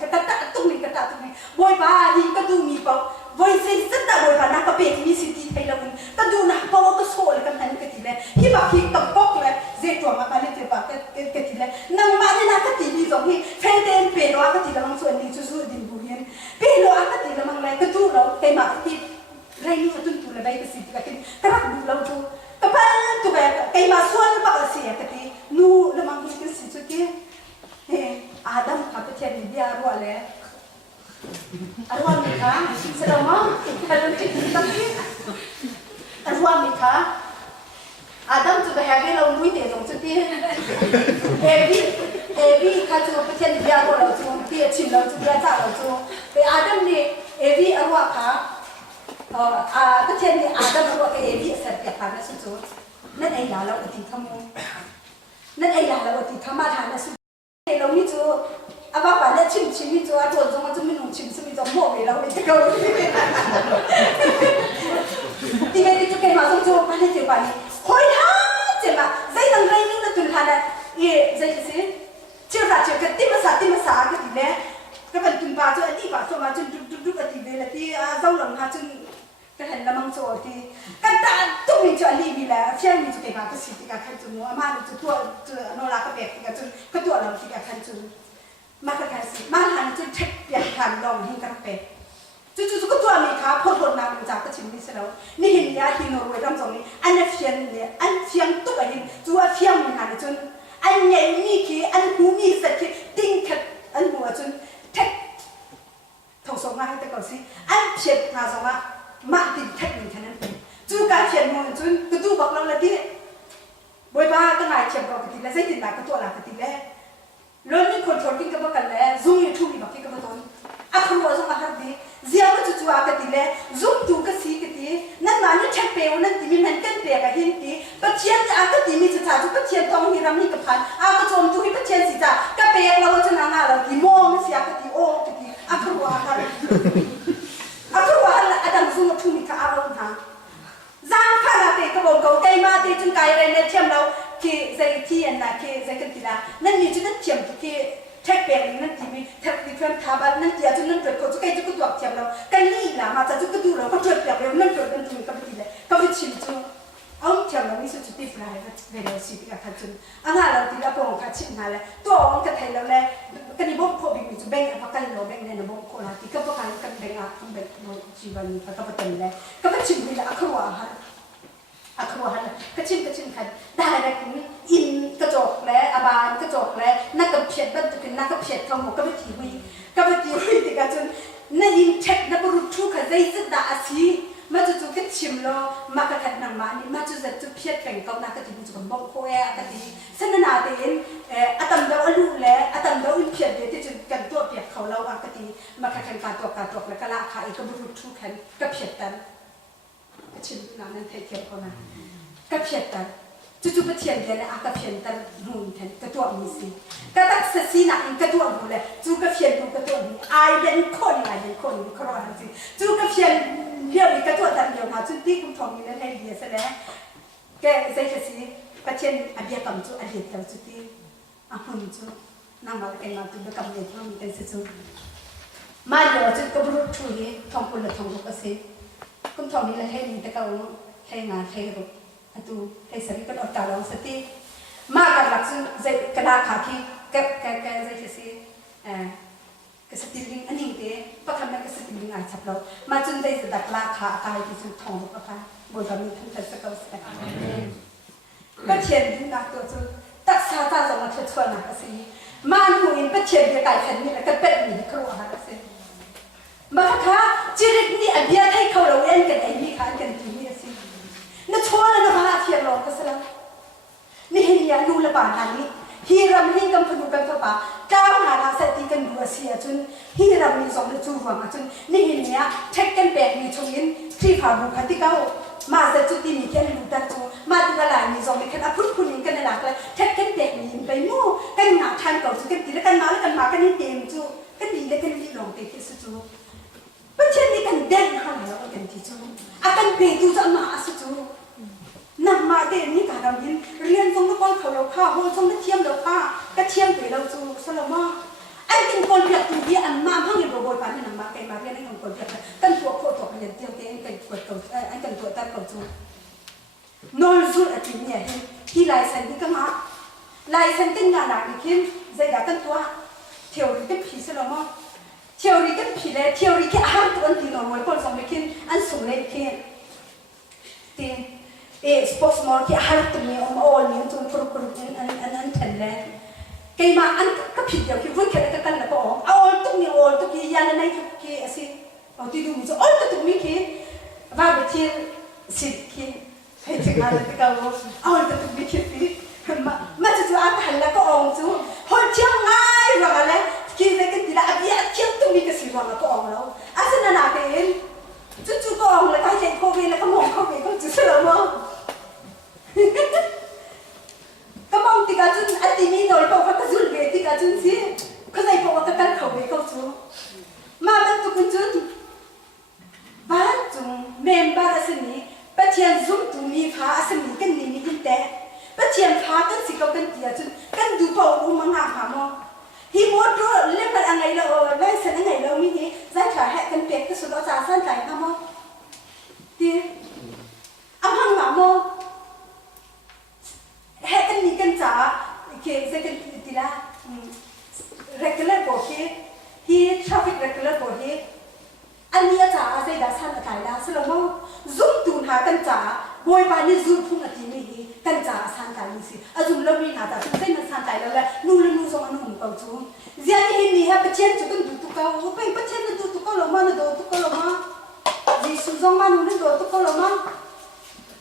จะกันตัดตุ้งนี่กันตัดตุ้งนี่บอยบ้าที่ก็ดูมีเปล่าบอยเซ็นสัตว์บอยบ้านะก็เป็นมีสิทธิ์ไทยเราก็ดูนะเพราะว่าก็โซ่เลยกันนั่นก็ทีเลยที่แบบที่ตะปอกเลยเจ้าตัวมาเลยเจ้าบ้าก็ทีเลยนั่งมาเนี่ยนะก็ทีมีสองที่เฟรเดนเปโลก็ทีละมังส่วนนี้จู่ๆดินบุญเปโลก็ทีละมังเลยก็ดูเราเต็มมาที่ไรนี่ก็ตุ้งเลยไปก็สิทธิ์ก็ทีกระดับดูเราดูก็พันตัวแบบไอ้มาส่วนปากเสียก็ทีนู่ละมังที่ก็สิทธิ์ที่อาดัมขับไปเที่ยวนี่เดียรัวเลยรัวมีค่ะแสดงว่าkalau kitaรัวมีค่ะอาดัมจะไปหาเรื่องมุ่งเดี่ยวจุดที่เอวีเขาจะไปเที่ยวนี่เดียรัวเราจุดที่ชิมเราจุดเดียจ่าเราจุดไปอาดัมนี่เอวีรัวค่ะไปเที่ยวนี่อาดัมรัวกับเอวีเสร็จเปียกผ่านแล้วสุดนั่นเองเราอดีตขโมยนั่นเองเราอดีตขมาทานแล้วสุดเราไม่จูอาบ้าป่านเนี่ยชิมไม่จูอาตัวจงมันจะไม่หนุ่มชิมสมิจะโม่ไปแล้วไม่จะเกาที่ไม่ได้จุกเกมาส่งจูป่านเนี่ยเจ้าป่านนี่คอยหาเจ้าป่ะใจตั้งใจนึกนะตุนทานเนี่ยใจสิเจ้าราชก็ติมาสาก็ดีเลยก็เป็นตุนป่าจูอดีป่าส่งมาจนดุอดีเลยที่เจ้าหลังหาจนก็เห็นละมังโจที่กันตาตุ้งมีจูอดีมีแล้วเชื่อมีจุกเกมาก็สิที่การขันจูอามาจุตัวโนราก็แบบที่การจูก็ตัวเราที่การขันจูมาขายสิมาหันจุดเทคเปลี่ยนผ่านลองหิ้งกระเป็ดจู่ๆก็ตัวมีขาพอดน้ำจากก็ชิมนี่เสร็จแล้วนี่เห็นยาที่นอร์เวย์รำสองนี้อันนี้เฟียนเนี่ยอันเฟียนตุ๊กอันจู่เฟียนมันหันจนอันใหญ่มีขี้อันหูมีสัตว์ที่ติ้งขัดอันหัวจนเทคทงส่งมาให้ตะกอนสิอันเพียนมาส่งมาติ้งเทคหนึ่งแค่นั้นจู่การเพียนมันจนก็ดูบอกเราเลยที่บอยบ้าก็ง่ายเพียนบอกกันทีแล้วใช้ติดหนักก็ตัวหลักกันทีแล้วเรื่องนี้คนชนกินกับกันแล้วซูมยูทูบมีแบบกินกับตัวนี้อาคุณว่าสมัครดีเสียว่าจู่ๆอากันทีแล้วซูมดูกันสิกันทีนั่นมานี่เช็คเปย์นั่นที่มีมันกันเปย์กันหินทีปัจเจียนอากันทีมีจุดจ่ายจุดปัจเจียนต้องมีรำนี่กับพันอาก็โจมดูที่ปัจเจียนสิจ้าก็เปย์เราจะนั่งอะไรที่มองเสียกันทีโอ้กันทีอาคุณว่าอะไรอาดัมซูมทูมีกับอาเราหาจางข้าราเตะก็บอกเขาไกมาเตะจนไกอะไรเนี่ยเชื่อมเราคือใจที่อันนั้นคือใจกันทีละนั่นมีจุดนั้นเชื่อมคือเทคเปลี่ยนนั่นที่มีเทคดิฟเฟนท์ทาบันนั่นที่จุดนั้นเกิดเขาจุดใกล้จุดก็ตัวเชื่อมเรากันนี่ละมาจากจุดก็ดูเราก็เกิดเปลี่ยนนั่นเกิดนั่นที่มีกับทีละก็วิชิมจุดเอาเชื่อมเราไม่สุดจุดที่ฟลายเวลาสิที่กับขันจุดอันนั้นเราที่เราพงขัดชิมนั่นแหละตัวองค์กับไทยเราแหละกันนี่บ่พอบิมีจุดแบ่งอันพักกันเราแบ่งเนี่ยนะบ่คนละที่ก็พวกกันแบ่งอ่ะกันแบ่งชีวันก็ก็เป็นเลยก็เป็นชิมนี่แหละอักขระฮะอักขระฮะก็ชิมกันได้เลยคุณอินกระจกและอบานกระจกและนักกับเพียรบันตุกินนักกับเพียรเขาหมกก็ไปทีวีติกันจนนั่นยินเช็คนับรู้ทุกข์ใจสุดดาสีมาจู่ๆก็ชิมแล้วมาก็ขัดนางมานี่มาจู่ๆจะเพียรแบ่งเขานักก็ทีมันจะบอกโค้ยก็ทีเส้นนาเดินอาตัมเราลูและอาตัมเราอินเพียรเดี๋ยวที่จะกันตัวเปียกเขาเราก็ทีมาขัดกันการตัวแล้วก็ลากขาอีกก็รู้ทุกข์กันก็เพียรกันก็ชิมนั่นเทเคียเขานะก็เพียรกันจู่ๆก็เทียนเดียวเลยอาก็เพียรกันหุ่นแทนก็ตัวมีสิก็ตักเสียนะอินก็ตัวดูเลยจู่ก็เพียรดูก็ตัวมีไอเดนคนครอนสิจู่ก็เพียรเพียรอีกก็ตัวดันเดียวนะจู่ที่คุณทองมีนั่นให้เดียซะแล้วแกใจจะสิก็เช่นอเดียกำจู่อเดียเราจู่ที่หุ่นจู่นั่งมาเป็นมาจู่กำเนิดเรามีแต่จู่มาเดี๋ยวจู่ก็รู้ช่วยทองคนละทองก็สิคุณทองมีนั่นให้มีแต่ก็ให้งานให้รู้atuให้สติเป็นอดตาลองสติมากันหลักซึ่งใจกระดาษขาที่แกใจจะสิกสติลิงอันนี้เด้ประคำนั้นกสติลิงอาจฉับเรามาจนใจจะดักลาขาตายที่สุดทองประคะบนบารมีทั้งแต่สกัดสักก็เชียนถึงนักตัวจุตักษาตาสมาธิชวนนักสิมาหนูอินก็เชียนจะไก่แผ่นนี้แล้วก็เป็ดหนีครัวนักสิมาค่ะจิริกนี่อันเดียให้เขาเราเล่นกันไอ้นี่ค่ะกันที่นี่สินั่นชัวร์แล้วนะมาเทียบลองก็สละนี่เห็นยาดูระบาดอันนี้ ฮีรำให้กำพนุกันเข้าป่าเจ้าหาทางเศรษฐีกันดูเสียจนฮีรำมีสองจูหวังจนนี่เห็นเนี้ยเทคกันแบกมีชงยินที่ผ่าบุคติเก้ามาจะจุดที่มีแค่หนึ่งตัดจูมาที่ละลายมีสองมีแค่นับพุ่นพุ่นกันในหลักเลยเทคกันแบกมีไปมู่กันหนาทานเก่าจูกันตีแล้วกันมากันนี่เต็มจูกันดีแล้วกันดีลงเตะที่สุดจูเป็นเช่นนี้กันเด่นขนาดแล้วกันที่จูอากันเปย์จูจะมาสุดจูนำมาเด่นนี่การเรายินเรียนตรงนั้นก็เขาเราข้าโหตรงนั้นเทียมเราข้ากระเทียมไปเราจูสลามไอ้กินคนเบียดตัวเบียอันมาพังเงินโบยปานนี่นำมาแกมาเรียนให้คนเบียดกันตัวโคตรเรียนเตี้ยเตี้ยกันตัวตัวไอ้กันตัวตัดตัวจูนอลซูอันนี้เนี่ยที่ไลเซนที่ก็มาไลเซนติ้งงานหลักนี่คิดใจดักันตัวเที่ยวรีกันผีสลามเที่ยวรีกันผีเลยเที่ยวรีแค่ห้ามตัวที่นอนไว้คนสองไม่คิดอันสมเลยคิดตีสปอร์ตมอลที่ห้ามตัวนี้ออลนี้จนกรุบอันเห็นเลยไก่มาอันก็ผิดเดียวคิดว่าแค่กันแล้วก็ออลตัวนี้ยันในทุกที่สิเอาที่ดูมิจะออลตัวนี้คิดว่าไปที่สิคิดให้ถึงอะไรที่เขาออลตัวนี้คิดสิมาจะตัวอันหันแล้วก็องจูหัวเชี่ยวง่ายว่าอะไรคิดเลยกันทีละอันนี้เชี่ยวตัวนี้ก็สิว่าก็องแล้วอาศัยนั่นอะไรจู่ๆก็องเลยถ้าเห็นโควิดแล้วก็มองโควิดก็จะเสื่อมก็มองติกาจุนอันที่มีหน่อยเพราะว่าก็จุนเวติกาจุนสิก็ใส่เพราะว่าก็ตั้งเขาไว้ก็จูมาเป็นตุกุจุนบ้านจุงเมมบาร์สินี้ปัจเจียนซุ่มตุมีฟ้าสินี้กันนี่มีกันแต่ปัจเจียนฟ้ากันสิเขากันเดียจุนกันดูเปล่ารู้มังหาหามอฮีโมดรู้เล่นมันอะไรเราไล่เส้นอะไรเรามีนี่ใจขาแหกกันเปียกก็สุดเราจ่าสั้นใจหามอดีเอาหังหามอแหกกันนี่กันจ่าเคยจะกันทีละregular โบเฮฮี traffic regular โบเฮอันนี้จ่าใจด่าสั้นอะไรละสโลโมซุ่มตูนหากันจ่าบอยปานี่ซุ่มพุ่งอาทิตย์นี้กันจ่าสั้นใจสิอาจุ่มเริ่มมีหาจ่าจุ่มเส้นมันสั้นใจแล้วแหละนู่นส่งอันนู้นเขาจูเจ้านี่นี่ฮะปัจเจกจุกันดูตุกเอาไปปัจเจกดูตุกเอาลงมาดูตุกเอาลงมาจีสุส่งมานู่นดูตุกเอาลงมา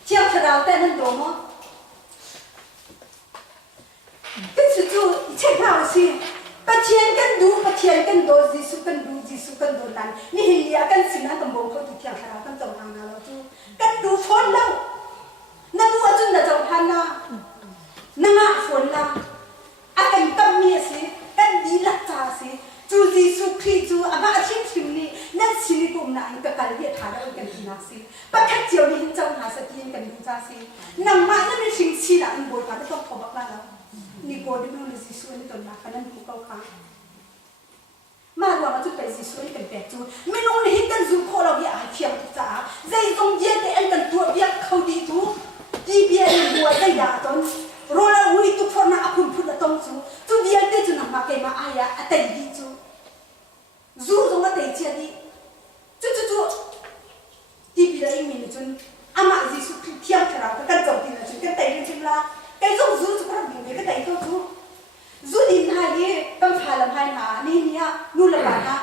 เชี่ยวชาแต่นั่นดูมั้งกันสุดจู่เช็คเอาสิปัจเจกกันดูปัจเจกกันดูจีสุกันดูนั่นนี่เฮียกันสินะกันบอกเขาตุกเชี่ยวชากันจงทางนั้นเราจูกันดูฝนแล้วนั่นดูอาจุนน่ะจงทางน่ะนั่งอ่ะฝนแล้วอากันตั้มมีสิกันดีลักจ่าสิจูจีสุครีจูอาบ้าชิมชิมนี่นั่นสิลิกุมน่ะอันก็การเรียกฐานเอากันทีนักสิปัจจัยเจียวนี่หินเจ้าหาสติกันดูจ่าสินั่งมานั่นเป็นสิ่งที่ละอันบอยปานต้องขอบักแล้วนี่โกดิมันสิสุนี่ตอนนักกันนั่นผู้เก่าข้ามาดูว่าจุดไปสิสุนี่กันแปดจูไม่รู้นี่หินกันจูโคเราอย่าเทียมจ่าใจตรงเย็นแต่อันกันตัวเบียกเขาดีทูดีเบียนบัวได้ยาตอนโรลาวุยทุกคนน่ะอาคุณพูดละตรงจูเบียนเตจูนักมาเกมาอายะอัตย์ดีจูตรงอัตย์เจียดีจูดีบีได้มีนจุนอามาจิสุคริเทียมครากันจบดีนะจุนกันเตยจุนละกันจงจูก็รับดีกันเตยก็จูดินหายกันพาลำหายหานี่เนี่ยนู่นละบานะ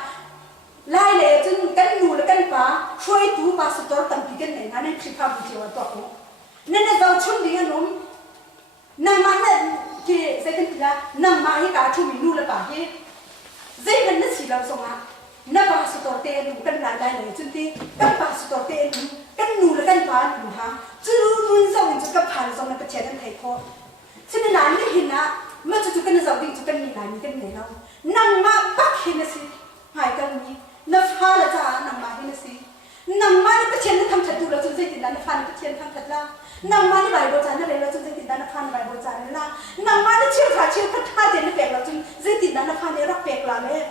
ไล่เลยจุนกันนู่นละกันป้าช่วยดูป้าสุดตัวตั้งปีกันไหนนั่นคลิปภาพวิดีโอตัวกูนั่นน่ะเราชุนดีกันนุ่มนั่งมาเนี่ยที่เซ็กันทีละนั่งมาให้การช่วยนู่นละบาเฮ้เซ็กันนั่นสิเราส่งมานั่งป้าสุดตัวเตะนู่นกันหลายเลยจุนที่กันป้าสุดตัวเตะนู่นกันนู่นละกันป้านู่นฮะจุนู่นส่งจุกันผ่านส่งนั่นเป็นเช่นนั้นไทยพอฉะนั้นนั่นไม่เห็นนะเมื่อจุกันจะวิ่งจุกันนี่ไหนนี่กันไหนเรานั่งมาปักเห็นสิหายกันนี้นับฟ้าละจ้านั่งมาเห็นสินั่งมานี่เป็นเช่นนั้นทำถัดดูเราจุนเส้นติดนั้นฟ้านี่เป็นเช่นทำถัดละนั่งมานี่ใบโบจานนั่นเลยเราจุนเส้นติดนั้นฟ้านี่ใบโบจานนั่นละนั่งมานี่เชื่อพัดท่าเด่นนี่แปลกเราจุนเส้นติดนั้นฟ้านี่รักแปลกเราเลย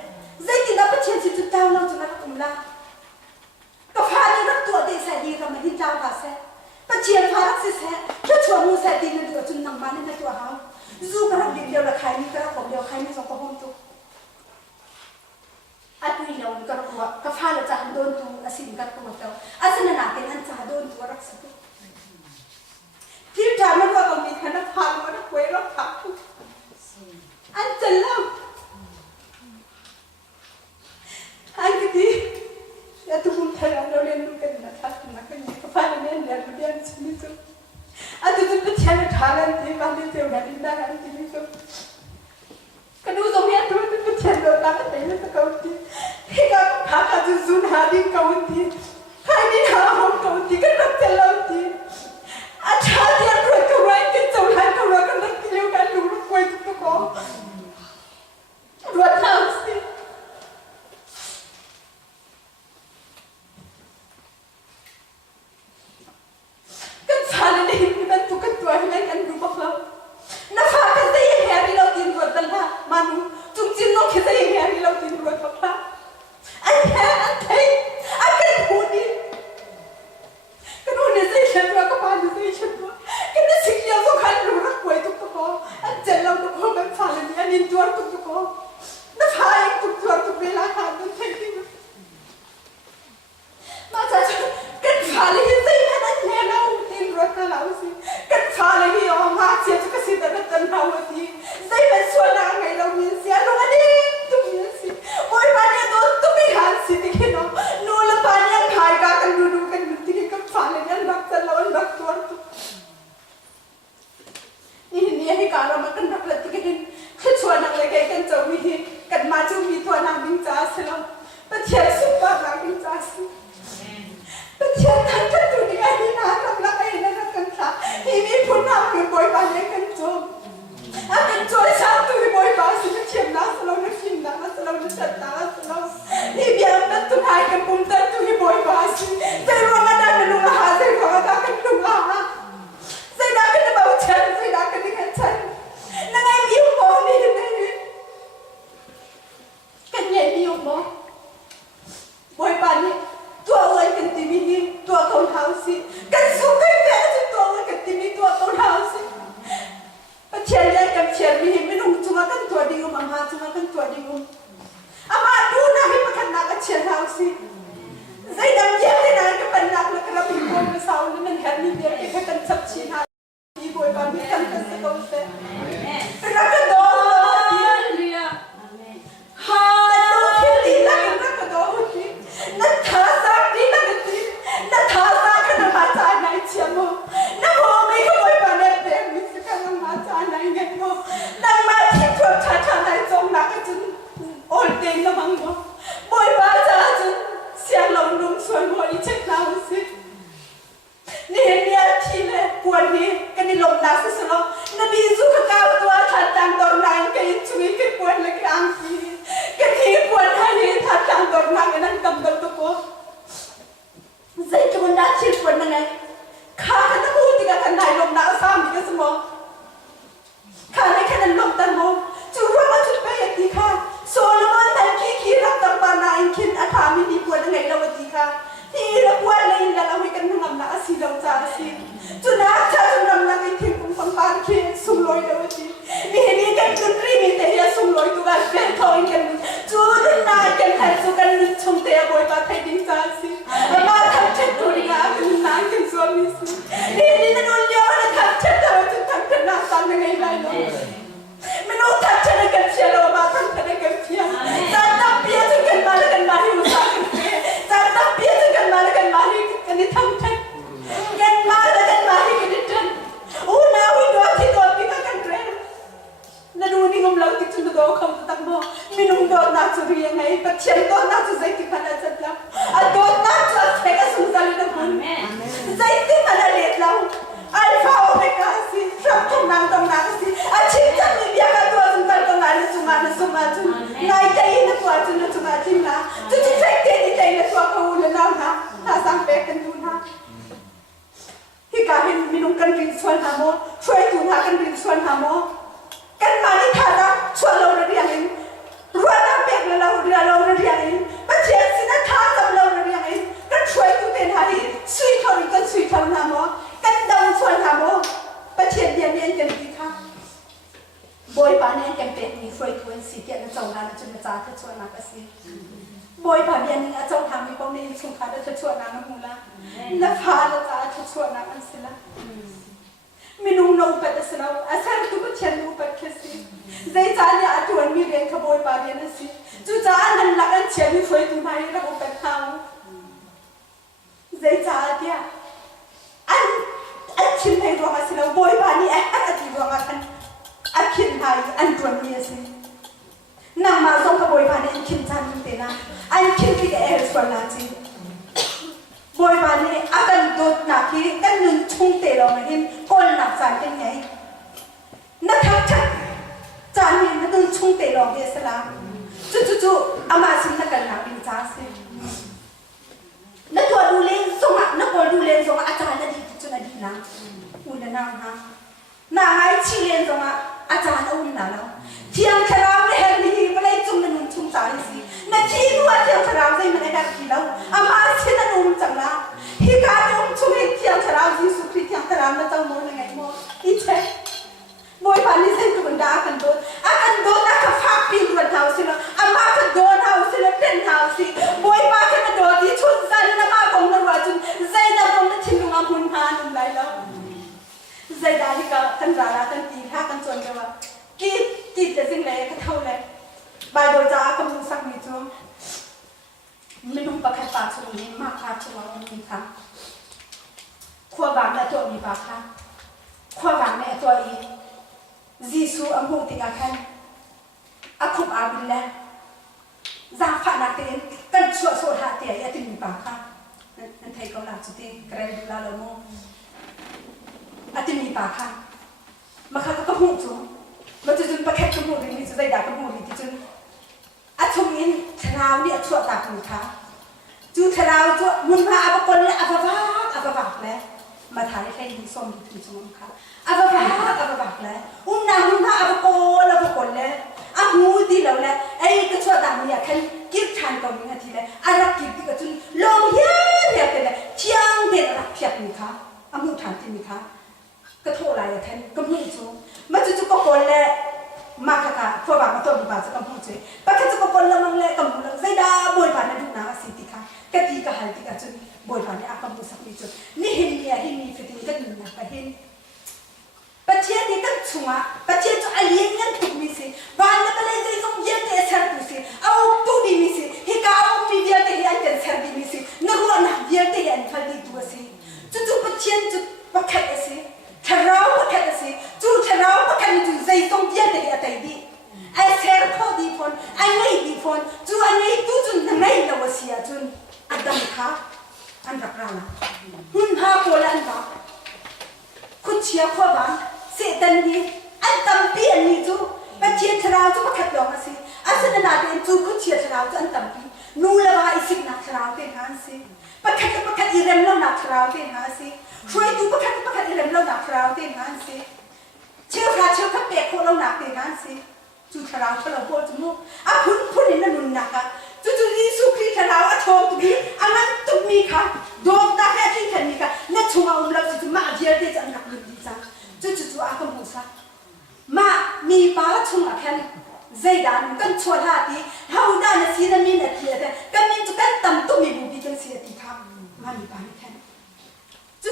เส้นติดนั้นเป็นเช่นสิจุดเจ้าเราจุนรักอุ้มละก็ฟ้านี่รักตัวเด็กใส่ดีเราไม่หินเจ้าภาษาเป็นเช่นฟ้ารักสิแท้ถ้าชวนมูใส่ดีนั่นตัวจุนนั่งมานี่ในตัวเขาจูกระดิ่งเดียวละใครนี่กระผมเดียวใครไม่ส่งกระผมตุกอันนี้เรากระผมก็ฟ้าเราจะโดนตัวอาศินกระผมเดียวอาศินน่ะเป็นอันจะโดนตัวรักษาตุที่ถามมันว่าก็มีขนาดพามันก็เวรพักอันจะเล่าอันก็ดีแล้วทุกคนทำเราเรียนรู้กันนะคะนักเรียนก็ฟ้าเรียนเรียนชิมิจุอันที่จะเป็นเช่นทารันที่บางทีเจ้าหน้าที่ได้อันที่นี่ก็ di kaunti hai ni ha hom kaunti kan rak telauti acha dia roi ka roi kan chau han ka roi kan rak liu kan lu ru koi tu ko ruat hausi kan sala ni kan tu kan tua hilang kan ru baklau na fa kan sai heri lo tin ruat dal ha manu chung chin no ke sai heri lo tin ruat bakla anh thấy anh cái huni cái huni sai chân qua các bạn sai chân qua cái nó xịt nhau có khăn đủ rất quậy tụt tụt có anh chân lâu tụt có bên phải là anh nhìn chuột tụt tụt có nó phải tụt chuột tụt về lá hàng nó thấy đi mà cha cái phải là cái gì anh nghe đâu tin rất là lâu gì cái phải là cái ông mà chia cho cái gì đó nó tân lâu gì dây bên xuôi là ngày đầu miền xé luôn anh đi tụi miền xí ôi ba nhà tôi si dikhe no no la panian khai ka kan du kan dikhe kam phale yan rak ta lawan rak tuar tu ni hi ka ra ma kan rak la dikhe khchwa nak le ke kan chawi hi kan ma chu mi thwa na bing cha selo pa che su pa la bing cha si pa che tan ka tu ni ai na kam la ai na kan tha hi mi phun na mi boy pa ne kan cho a kan choi sa tu hi boy pa si ka chem na selo na fin na selo na chat na selo ni biar na tu hai kan pum ta tu hi boy pa si sai ro na da lu ha sai ro da kan lu ha sai da kan ba chan sai da kan ni kan chan na ngai mi mo ni ni kan ye mi mo boy pa ni tu ơi kan ti mi ni tu con house kan su kai pe tu ơi kan ti mi tu con house Chen ya kan chen mi hi minung chunga kan tua ding ma ma chunga kan tua ding ama du na hi pa kan na ka chen house zai dam ye te na ka pan nak la ka bi ko ma saw ni men her ni be ke kan chap chi na ni boy pa mi kan ka se ko se ra ka do hallelujah amen ha do ke ti la ka ka do ki na tha sa ni na ka ti na tha sa ka na ma cha na chi mo na ho me ko boy pa ne be mi se ka na ma cha na nge mo na ma thi pro cha cha na jong na ka chun ol te na mang mo boy pa cha chun siang long lung suan mo i chek na si ni ni a thi le puan ni ka ni lom na se so na bi zu ka ka tua tha tang dor na ke chui ke puan le ka ang si ke thi puan ha ni tha tang dor na ke nan kam dor to ko zai ka na chi puan na ngai kha ka ta bu ti ka kan nai lom na sa mi ka smo kha ne ka nan lom tan mo chu ro ma chu pe ti kha Solomon tan ki rak tam pa na in kin atha mi ni puan ngai la ti kha ti la puan le in la la wi kan ngam na asi lo cha si chu na cha chu nam na ki thim kum pang pa ki sum loi lo ti ni kan kun ri mi te ya sum loi tu ga pe tho in kan chu dun na kan ha chu kan chum te boy pa thai ding cha si ma tham chet tu ri ga kun na kan so mi si ni na non yo na tham chet ta chu tham kan na san ngai lai lo menu tham chet kan sia lo ma tham chet kan sia ta ta pia chu kan ma hi sa kan pe ta ta pia chu kan ma hi kan ni tham chet kan ma hi kan ni tan na wi do thi do pi ka kan tre na nu ni ngom lau ti chu do kham ta mo minung do na chu ri ngai pa chen do na chu zai ti phana chat la a do na chu se ka sum sa li na hun zai ti phana let lau alpha omega si sab thong na si a chi chan ni bia ka do sun tal tong na chu nai dai na tu chu na chu ma chi na chu chi fek te ni dai na tu ka u le na na sang pe kan tu na hi ka hin minung kan rin suan ha mo choi tu na kan rin suan ha mo kan ma ni tha da chua lo na ria hin ruwa na pek la lo ria hin ba che si na tha sam lo na ria hin kan choi tu ten ha hi sui thau na mo kan dong suan ha mo ba che dia mien kan ti kha boy pa ne kan pe ni choi tu en si ke na chau na chu na cha ka chua na ka si boy pa bian ni a chau tham mi pong ni chu kha da chua na na mu la na pha la cha chua na an si la minung no pa da sala asar tu ko chen nu pa khesi zai cha ni a tu an mi ren kha boy pa bian si chu cha an la kan chen ni choi tu mai ra ko pa thang zai cha dia an chin hai ro ma sala boy pa ni a ti ro ma kan a khin hai an ron ni si nang ma zong ka boy ban en kin chan te na ai kin ti e swal na chi boy ban ni akan dot na ki kan nun chung te lo ma hin kol na chan ken ngai na thak thak chan ni na nun chung te lo ge sala chu ama sin na kan na bin cha se na to du len song na ko du len song a cha na di chu na di na un na ha na ai chi len song a cha na un na lo thiang kharao ne her ni ma lai chung na nun chung cha si na chi nu a thiang kharao nei ma lai da ki lo ama sin na nun chang la hi ka nun chung hi thiang kharao ji su pri thiang kharao na chang mo na ngai mo i che boy pan ni sen ku da kan do na ka fa pi ru thau si lo ama ka do thau si lo ten thau si boy pa ka do di chun san na ma kong na wa chun zai na kong na chin lu mun ha nun lai lo zai da ni ka kan ra kan ti ha kan chon ka wa kiจะสิ่งใดก็เท่าไรบายโดยจ้าก็มุ่งสักนิดนึงไม่นุ่งประคับปากชนี้มากค่ะชวานี้ค่ะขั้วบางและตัวมีปากค่ะขั้วบางในตัวอีจีซูอัมพงติกาคันอาคุบอาบินแล้วจางฝันนักเรียนกันชัวโซหาเตียติมีปากค่ะนั่นไทยก็หลักจุดที่กระไรดูแลเราโม่อาติมีปากค่ะมาค่ะก็หุ่นสูงมันจะจนประแค่ขโมยนี่จะได้ด่าขโมยที่จนอัศวินชราวนี่ชั่วตาคุณค่ะจูชราวจูมุนพาอัปปนและอัปบักแล้วมาถ่ายให้ดูส้มดูถึงสมองค่ะอัปบักแล้วอุ้นนางมุนพาอัปปนแล้วอ่ะหูดีแล้วแหละไอ้ก็ชั่วตาเนี่ยแค่กิบชันกับมึงทีเลยอารักกิบที่ก็จนลงเฮียแต่ละเที่ยงเด็ดรักเพียบนี่ค่ะอ่ะมูถามจริงนี่ค่ะก็โทษอะไรแค่ก็ไม่จูมาจู่ๆก็คนเลยมาค่ะพวกบางมาตัวมีบางจะกำพูดเจปะแค่จู่ๆก็คนละมังเลยกำพูดเลยใจดาบอยผ่านนั่นดูนะสิติค่ะกะตีกะหันติกะจุนบอยผ่านเนี่ยกำพูดสักนิดจุนนี่เห็นเนี่ยเห็นมีฟิตนี่ก็หนึ่งนะก็เห็นปะเทียนี่ก็ชัวปะเทียจะอะไรเงี้ยถูกมีสิบ้านนั่นอะไรจะต้องเย็นแต่เช้าดูสิเอาตู้ดีมีสิเฮก้าวมีเวียนแต่เห็นแต่เช้าดีมีสินักรู้นะเวียนแต่เห็นฟันดีตัวสิจู่ๆปะเทียนจุดปะแค่สิชราวปะแค่สิจู่ชราวปะแค่นี่จู่ใจต้องเย็นแต่เห็นแต่ดีไอ้เซอร์พอดีพอนไอ้ไม่ดีพอนจู่อันนี้ตู้จุนไม่ละวะสิจุนอันดังค่ะอันรักเราละหุ่นพาโคลันบ้าคุณเชียร์ข้อบ้านเสตันดีอันตั้มปีอันนี้จู่ปะเทียนชราวจู่ปะแค่ดอกสิอาศัยนาเดินจู่คุณเชียร์ชราวจู่อันตั้มปีนู่นละว่าอีสิบนักชราวเป็นหางสิปะแค่อีเรมแล้วนักชราวเป็นหางสิช่วยดูปะแค่อีเรมแล้วนักชราวเป็นหางสิเชื่อข้าเปียกโคแล้วนักเป็นหางสิจู่ชราวโบจมูกอ่ะพุ่นนี่นั่นนุ่นนักอ่ะจู่ยิสุครีชราวอ่ะโชว์ตุกีอันนั้นตุกมีค่ะโดนตาแค่ที่แค่นี้ค่ะนั่นชัวร์เราจู่มาเบียร์เดจะนักลุยดีจังจู่อ่ะก็มุสามามีป้าชงอ่ะแค่ใจด่านกันชัวร์ท่าทีเฮาด่านสีนั้นมีนาทีแต่กันมีจุกันตั้มตุมีบุบีกันเสียทีค่ะมามีป้าแค่จู่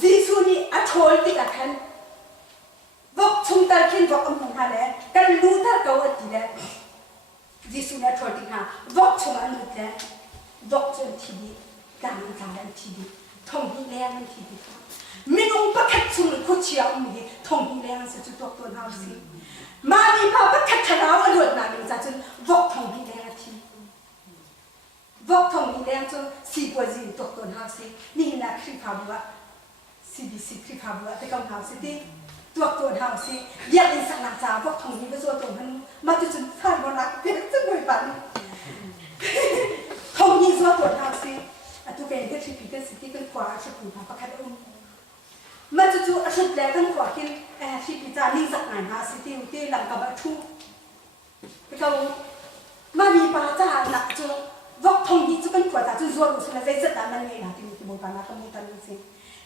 ยิสุนี่อ่ะโชว์ติกอ่ะแค่บอกชงตาเขียนบอกอมุงฮะเลยกันรู้ท่าเขาว่าดีเลยยิสุเนี่ยโชว์ติกฮะบอกชงอันนี้เลยบอกจนทีดีการงานทีดีท่องที่แรงทีดีค่ะไม่นุ่งปะแค่ชงหรือคุชเชียวมีท่องที่แรงสุดตัวตัวเราสิมามีป้าปะแค่ชราวอรวดนามิจาจนบอกท่องที่แรงทีบอกท่องที่แรงจนสีบัวจีตัวตัวเราสินี่นะคลิปภาพว่าCBC คลิปภาพว่าแต่กำลังสิที่ตัวตัวเราสิอยากอินสักหนักจ้าบอกท่องที่ไปตัวตัวนั้นมาจนผ่านวันรักเพียงจะไม่ปันท่องที่ตัวตัวเราสิตัวเป็นก็ที่พิการสิที่เป็นกว่าชุดของประคัดอุ้มมาจู่ๆชุดแรกกันกว่าที่ที่พิจารณีสักหน่อยมาสิที่หลังกับทุกไปเขามามีป้าจ้าหนักจู่บอกท่องที่จะเป็นกว่าจ้าจู่จู่รู้สึกว่าใจจะดันมันเลยนะที่มีปานาขมุตันสิ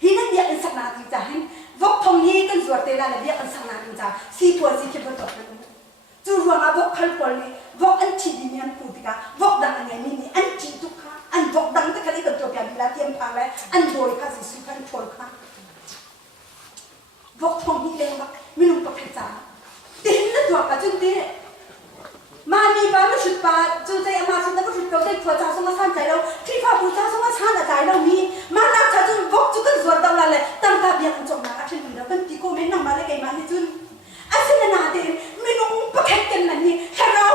ฮินันเดียกันสักหน่อยจ้าเห็นบอกท่องที่กันจู่เตล่าเดียกันสักหน่อยจ้าสีปัวสีเขียวตัวนั้นจู่รวมมาบอกขันปอนี่บอกอันที่ดิมีอันพูดติกาบอกดังอันนี้มีอันที่ทุกข้าอันบอกดังแต่กันที่กันตัวอย่างนี้ละเตรียมพังแล้วอันโดยข้าสิสุขันพอลข้าบอกท่องที่เลี้ยงว่าไม่รู้ประเภทจ้าแต่เห็นแล้วตัวกันจนเตะมามีบ้านก็ชุดป้าจู่ใจมาชุดนั้นก็ชุดเก่าได้ผัวจ้าสมัครสั่นใจเราที่ฟ้าผู้จ้าสมัครสั่นใจเรามีมานักจ้าจนบอกจู่กันสวนตำนานเลยตั้งตาเบียกันจงมาอาทิตย์หนึ่งแล้วกันที่โกเมนนั่งมาเลยไงมาที่จุนอาศัยนาเดนไม่รู้ประเภทกันนั่นนี่แค่เรา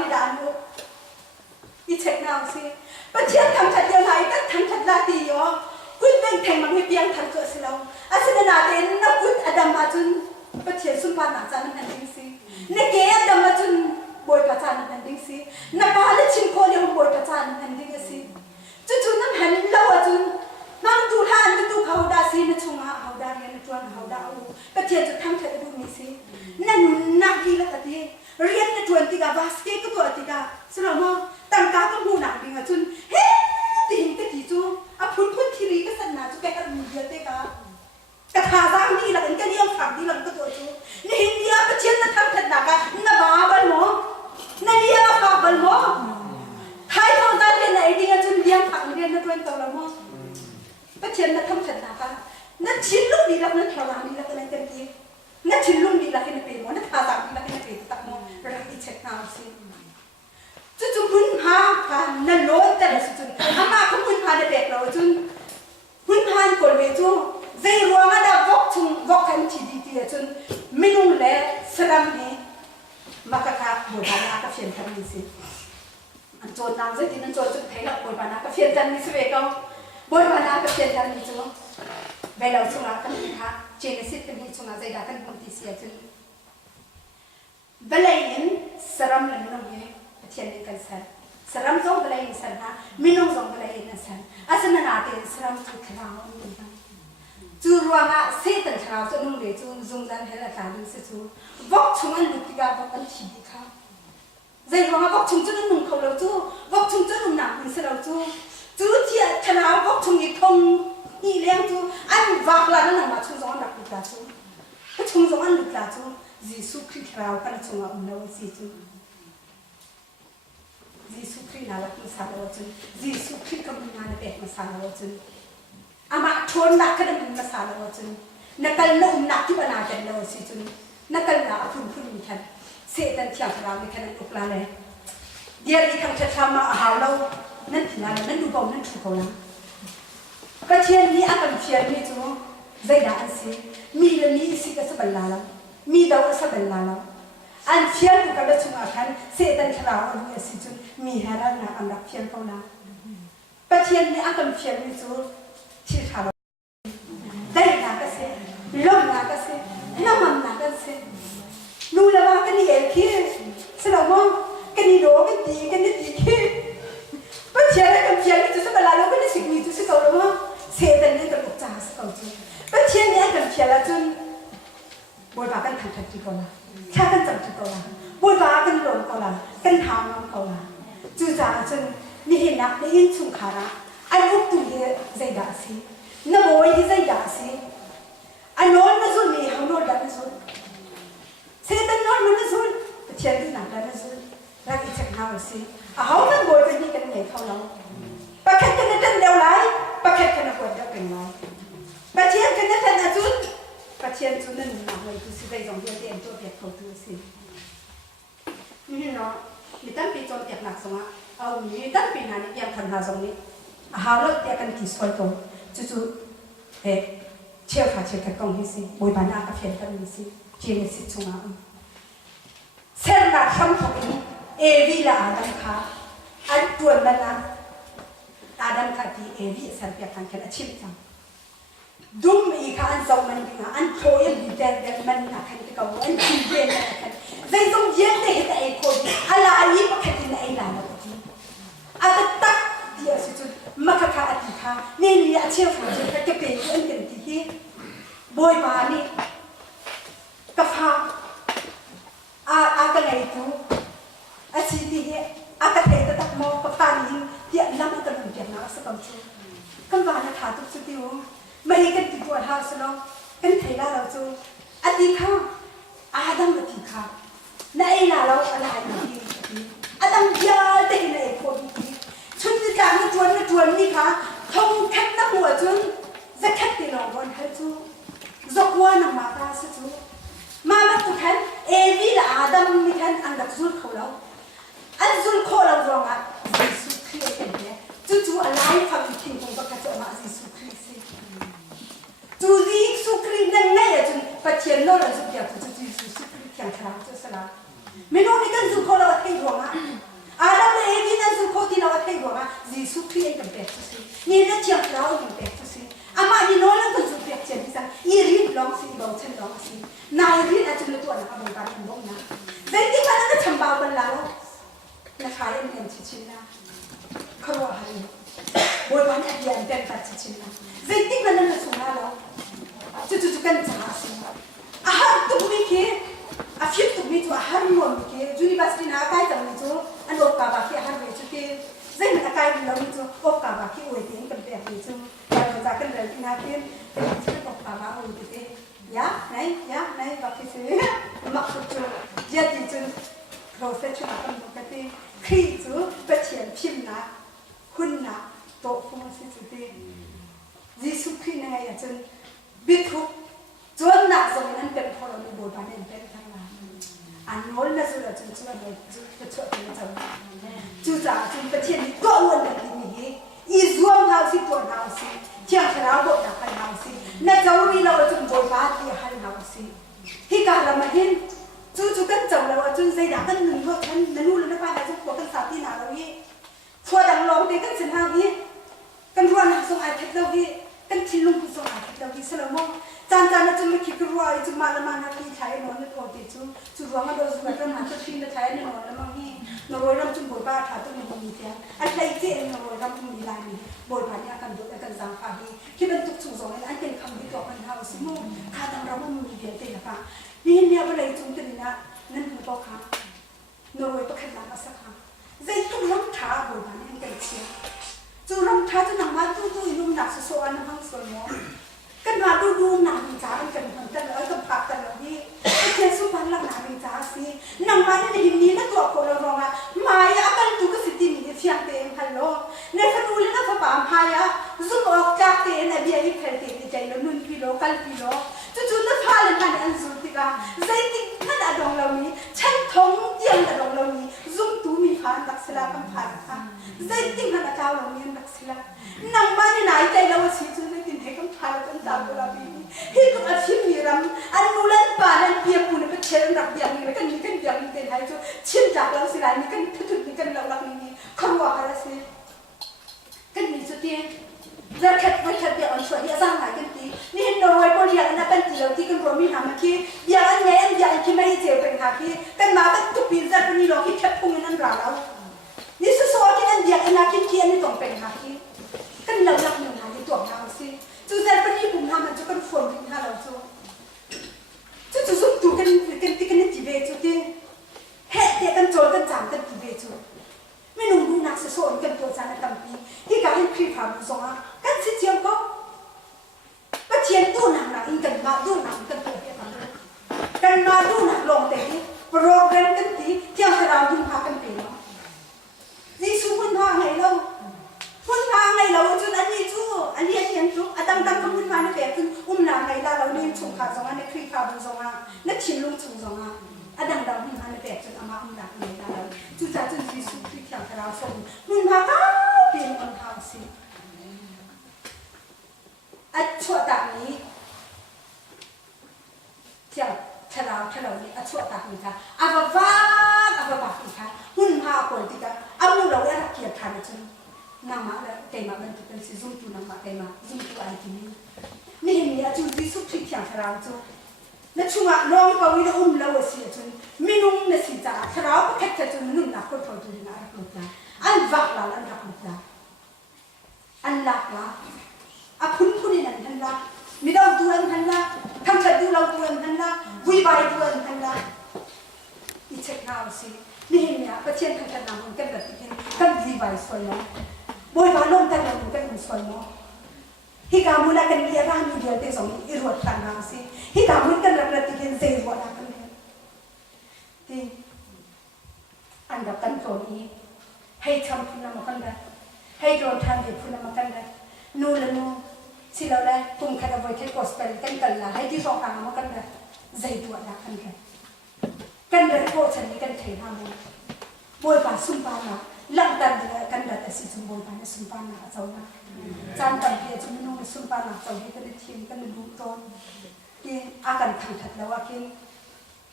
นี่ด่านลูกอีเช็คนาวสิประเทศทำชัดยังไงก็ทำชัดลาตีอ๋อกุนเป็นแทงมันไม่เพียงทันเกิดสิเราอาศัยนาเดนนักกุนอดัมมาจุนประเทศสุนทรนาจานันดิสินักเกย์อดัมมาจุนบอยประจานันดิสินักบาลชิมโคเลี้ยงบอยประจานันดิสิจุนน้ำหันเล่าจุนมังดูท่านดูเขาดาสินชงเขาดาเรียนจวนเขาดาอูประเทศจะทำชัดดูมิสินั่นนักดีละกันดีเรียนในจวนติกาบาสเกตก็ตัวติกาสลามตั้งกาก็มูหนักดีกันจุนเฮ้ติงก็ดีจูอ่ะพุ่นทีรีก็สนาจูแกก็มีเยอะติกากระทาร่างนี่ละกันก็เลี้ยงฝังนี่ละก็ตัวจูนี่เดียประเทศจะทำชัดหนักอ่ะน่าบ้าบัลโมนั่นเดียฝากบัลโมไทยทองด้านเรียนไหนดีกันจุนเลี้ยงฝังเรียนในจวนตัวละโมประเทศจะทำชัดหนักอ่ะนั่นชิ้นลูกดีละนั่นทรมานดีละกันนั่นกันดีนั่นชิ้นลุงดีละกันเป็นหมอนั่นทาสามดีละกันเป็นตักหมอเราอีเช็คนาสิจุดหุ่นพากันนั่นโน้ตแต่ละจุดอามาเขาหุ่นพาเด็กเราจุดหุ่นพานคนเวจูใจรัวงาดาวกทุ่งวกกันทีดีทีจุดมินุงเล่สลัมนี่มากระทาบวยบานากับเฟียนทันนี่สิอันโจนนางใจที่นั่นโจนจุดเทละบวยบานากับเฟียนทันนี่สิเวก็บวยบานากับเฟียนทันนี่จูเวลาจุงอากันนี่ค่ะเจเนซิสกันนี่จุงอาใจดากันคนที่เสียจุดเวลาเห็นสลัมนั่นน้องเนี่ยเช่นกันสันสรำจงเบลัยสันฮะมินงจงเบลัยนั่นสันอาศัยนาเตสรำจุดขราวนี่นะจูรัวงะเสตันขราวจะนุ่งเดจูจงจันเฮลักาดิสิจูวกชุงอันลุกิกาบอกอันทีดีค่ะใจรัวงะวกชุงจะนุ่งเขาเราจูวกชุงจะนุ่งหนักดิสิเราจูเทียขราววกชุงอีทงนี่เลี้ยงจูอันวักลานั่นมาชุงจงอันดักลุกลาจูก็ชุงจงอันลุกลาจูยิสุคริสต์ขราวกันชุงอันเลวสิจูYesus Kristus nak masalah wajib, Yesus Kristus kami nak bek masalah wajib. Amak thon nak kena masalah wajib. Nakal nak tu bana jadi wajib. Nakal nak pun ni kan. Setan tiap orang ni kan uklah le. Dia ni kan cakap halau, nanti lah, nanti bau nanti kau lah. Kacian ni akan fiar ni tu, zaidah ansi. Mi le mi isi kesebelah, mi daw kesebelah lah. อันเชียนก็ได้ชุมอาการเสด็จขราวอันนี้สิจุนมีหาร่างอันดับเชียนเขานะประเทศนี้อาการเชียนมีจูที่ขาวได้หนักก็เสียลมหนักก็เสียน้ำมันหนักก็เสียนู่นละว่ากันนี่เองคิดสนองว่ากันนี่โดกันดีคิดประเทศนี้กันเชียนมีจูสักเวลาเราก็ได้สิ่งมีจูสักเอาละว่าเสด็จนี่ก็ลุกจ้าสักเอาจูประเทศนี้กันเชียนละจุนบอยบากันทำที่ก่อนละแค่กันจับจุดก่อนละบอยบากันหลงก่อนละกันทำน้องก่อนละจู่จ้าจนนี่เห็นนักนี่ยินชุงขาระอันอุตุยใจด่าสิน้ำบอยที่ใจด่าสิอันโน้นนั่นสุดนี่เขาโน้นดันนั่นสุดเสด็จโน้นมันนั่นสุดเชียนที่หนักดันนั่นสุดรักอีจักรนาสิเขานั่งบอยกันนี่กันใหญ่เขาเราปะแค่กันนั่นเดียวไรปะแค่กันนั่นคนเดียวเป็นไรปะเชียนกันนั่นนั่นสุดประเทศจุนนั่นหนักเลยคือสิได้จงเดียวเดียวตัวเปียกเขาตัวสินี่เนาะมีตั้งปีจนเปียกหนักสงะเอามีตั้งปีนั้นยังทันหาตรงนี้หาเลิกเดียกันกี่สวยตรงจู่ๆเชี่ยวขาเชี่ยวกระกองที่สิบวยบานากับเฟียนกันนี่สิเจนิสิตสงะเส้นหนักซ้ำของนี้วีละอาดัมค่ะอันตัวนั้นนะอาดัมค่ะที่วีสันเปียกกันแค่ชิมจังดุมอีกอันส่งมันดีนะอันโชยดีแต่มันนักขันติกาอันจีเย็นนักขันใจส่งเย็นได้เห็นไอ้คนอะไรอีกประคันที่ไหนล่ะนะพี่อาจจะตักเดียวสุดๆมาค่ะอาทิตย์ค่ะนี่นี่อาเชี่ยวชาญจะจะเป็นอันเต็มที่บอยบานี่กาแฟอากันไหนตัวอาชีพที่อากาศเย็นตักมอกาแฟนี่ที่น้ำมันกำลังเย็นนะสักคำชั่วคำว่านะขาตุกสุดที่ว่าไม่กันติดตัวหาสนองกันไทยละเราจูอดีตข้าอาดัมอดีตข้าในละเราอะไรนี่อาดัมยาเด็กในคนนี้ชุดที่การมาจวนนี่ค่ะทงคัดนักหัวจุนจะคัดตีนวันให้จูจกว่านังมาตาสิจูมาตุกันวีละอาดัมมีกันอันดับจุลเขาเราอันจุลเขาเราร้องอ่ะยิสุคริสต์เนี่ยจู่อะไรฟังทิ้งคงต้องกระโจนมายิสุคริสต์จูดีสุครีนั่นไงจนปัจเจียนโน่นสุดยอดจูดีสุครีแข็งแรงจุดสลายไม่รู้นี่กันจูเขาเราที่หัวอ่ะ นะคะเอ็นชินะเขาว่าอะไรบอยวันเดียนเป็นตัดชินะใจติ๊กนั่นน่ะสุนัขแล้วจุกันจ้าสิอาหารตุกมิเคอาฟิบตุกมิตัวอาหารมอนมิเคจูนิบัสตินาใกล้จังมิตัวอันโลกาบาคีอาหารเวจุเคใจมันใกล้เรามิตัวโอกาบาคีอวยเตียงกันแบบมิตัวเราจะกันเรื่องนาเป็นจุดโอกาบาอวยเตียงยาไหนบาคีสิมักจุดยัดจุดเราเสร็จชุดกันปกติขี้จูไปเขียนพิมพ์นะหุ่นนะโตฟูสิจุดเดียิสุขีนไงจนบิทุกจนหนักจนนั้นเป็นพอเราในโบสถ์นั้นเป็นทั้งนั้นอันโน้นน่ะสุดจนเราจุดเป็นจุดจ่าจุดประเทศนี้ก็วันนั้นนี่อีส่วนเราสิตัวเราสิเที่ยงเราบอกนักการเราสิในเจ้าวิเราจุดโบสถ์บ้านที่ให้เราสิที่การเรามาเห็นจุดกันจังเราจุดใจดักกันหนึ่งเพราะฉันนู่นแล้วไปหาจุดหัวกันสาที่นาเราอีทัวดังลงเด็กกันสินหาอีกันรัวนักส่งไอเทคเราอีกันทิ้งลงส่งไอเทคเราอีสละมองจานน่ะจะมาคิดรัวจะมาละมันนักที่ใช้นอนนึกออกดิจุดรัวมาโดนสุนัขมันจะทิ้งจะใช้ในนอนแล้วมั่งนี่นรอยรำจุดบ่อยบ้าถ้าต้องมีเสียอะไรที่เองนรอยรำมีลายมีบ่อยบ้านเนี่ยกันดูกันสังขารที่ที่เป็นตุกสุ่งส่งอันเป็นคำที่ตัวกันเท่าสิมุ่งข้าทำเราไม่มีเดียร์เต็มปะนี่เนี่ยอะไรจุดนี้นะนั่นคือตัวข้านรอยประคันมาสักครั้งใจตุ้งรำท้าบ่อยบ้านเนี่ยกันเชียจู่รำท้าจะนั่งมาตู้ลุ่มหนักโซอันห้องสวนมอกันมาดูหนังจ้ากันเหมือนกันเลยกับผักกันเลยที่เจ้าสุพรรณหลังหนังจ้าสินั่งมาในหินนี้นะตัวคนเราอะมายากันตุกสิติมีเสียงเต็มฮัลโหลในฝันอุ่นนะฟ้าป่ามายาซุ่มออกจากเตนเบียร์ที่เพลย์ที่ใจเรานุ่นพิโลกันพิโลจู่ๆนะฟ้าเลยมันอันสุดที่ว่าใจติดนั่นอะดองเรานี้ฉันท้องเยี่ยมอะดองเรานี้ซุ่มตูมีฟ้าดักสลากันผ่านค่ะใจติดนั่นอะเจ้าเรานี้ดักสลานั่งมาในไหนใจเราสิจู่ๆติดให้กันผ่านกันตามเราบีฮิตกับอาชีพมีรำอันนู้นป่านั่นเพียบปุ่นเป็นเชิงรักอย่างนี้กันมีกันอย่างนี้เป็นให้จู่ชิมจากเราสิไรมีกันทุกๆมีกันเราลักนี้คำว่าอะไรสิกันมีจุดเดียวจะแค่ไม่แค่เดียวอันช่วยยังสร้างหายกันทีนี่เห็นเราไว้บนอย่างนั้นเป็นที่เราที่กันรวมมีหามาคีอย่างอันนี้อันอย่างที่ไม่เจ็บเป็นหาคีกันมาเป็นทุกปีจะเป็นนี่เราที่แค่พุ่งนั่นเรานี่สุดโซ่ที่อันอย่างอันนักกินที่อันนี้ต้องเป็นหาคีกันเราลักหนึ่งหาที่ตัวเราสิจู่ใจเป็นญี่ปุ่นทำมันจะกันฝนทิ้งหาเราจู่สุดตัวกันที่กันจีเบจู่ที่เฮ้เด็กกันโจรกันจามกันจีเบจู่ไม่นุ่งดูนักโซนกันตัวจานตั้งปีที่การให้คลิปหาบุษงากันสิเจียมก็ก็เชียนตู้หนังอินกันมาตู้หนังกันตัวเดียวกันมาตู้หนังลงแต่ที่โปรแกรมกันที่เที่ยวสระบุญพากันไปเนาะนี่สู้บุญพาไงเราบุญพาไงเราจุดอันนี้จู่อันนี้เชียนจู่ตั้งก็บุญพาในแบบจุดหนังไงเราเนี่ยชุ่มขาสงาในคลิปหาบุษงาในชิมลุงชุ่มสงาดังบุญพาในแบบจุดอามาหนักไงเราจู่จ่าจุดที่สุดที่เที่ยวสระส่งบุญพาก็เปลี่ยนคนทำสิอันชั่วตานี้เที่ยวฉลาดนี้อันชั่วตานี้ค่ะอาบะอีกค่ะหุ่นพาคนที่กันเอาลูกเราเนี่ยเกียรติฐานจนน้ำมาแล้วเต็มมาเป็นตัวเป็นสิซุ่มตัวน้ำมาเต็มมาซุ่มตัวอะไรที่นี่เห็นเนี่ยจุดที่สุดที่เที่ยวฉลาดจนนั่นช่วงน้องก็วิ่งเราเสียจนไม่นุ่มเนี่ยสิจ้าฉลาดก็แค่จนนุ่มหนักคนพอดูนะรักลูกนะอันวักละอันรักลูกนะอันรักละอาคุณนี่นั่นทันละมีดาวดวงทันละทำใจดูเราดวงทันละวิบายดวงทันละอีเช็คเอาสินี่เนี่ยประเทศทันนำมันกันแบบนี้กันวิบายสวยนะบอยบาลงกันเรากันมันสวยเนาะฮิกามุนักันเรียร่างมีเดียวเตะสองอีรวดกันนะสิฮิกามุนกันรักติกันเซวนากันเนี่ยที่อันดับกันตัวนี้ให้ทำคุณนำมากันได้ให้โดนทำเด็กคุณนำมากันได้นู่นละนู่นสิเราเลยปุ่มขัดเอาไว้ที่กอสเปลกันละให้ที่สองครั้งมากันเลยใจตัวละกันเลยโคชันนี้กันเทน้ำมันบอยปาสุนปานะหลังกันเลยกันเลยแต่สิจุ่มบอยปานะสุนปานะเจ้านะจานกันเพียจุ่มนุ่งสุนปานะเจ้าให้กันเลยทีมกันเลยรู้ต้นที่อาการขังขัดแล้วว่ากิน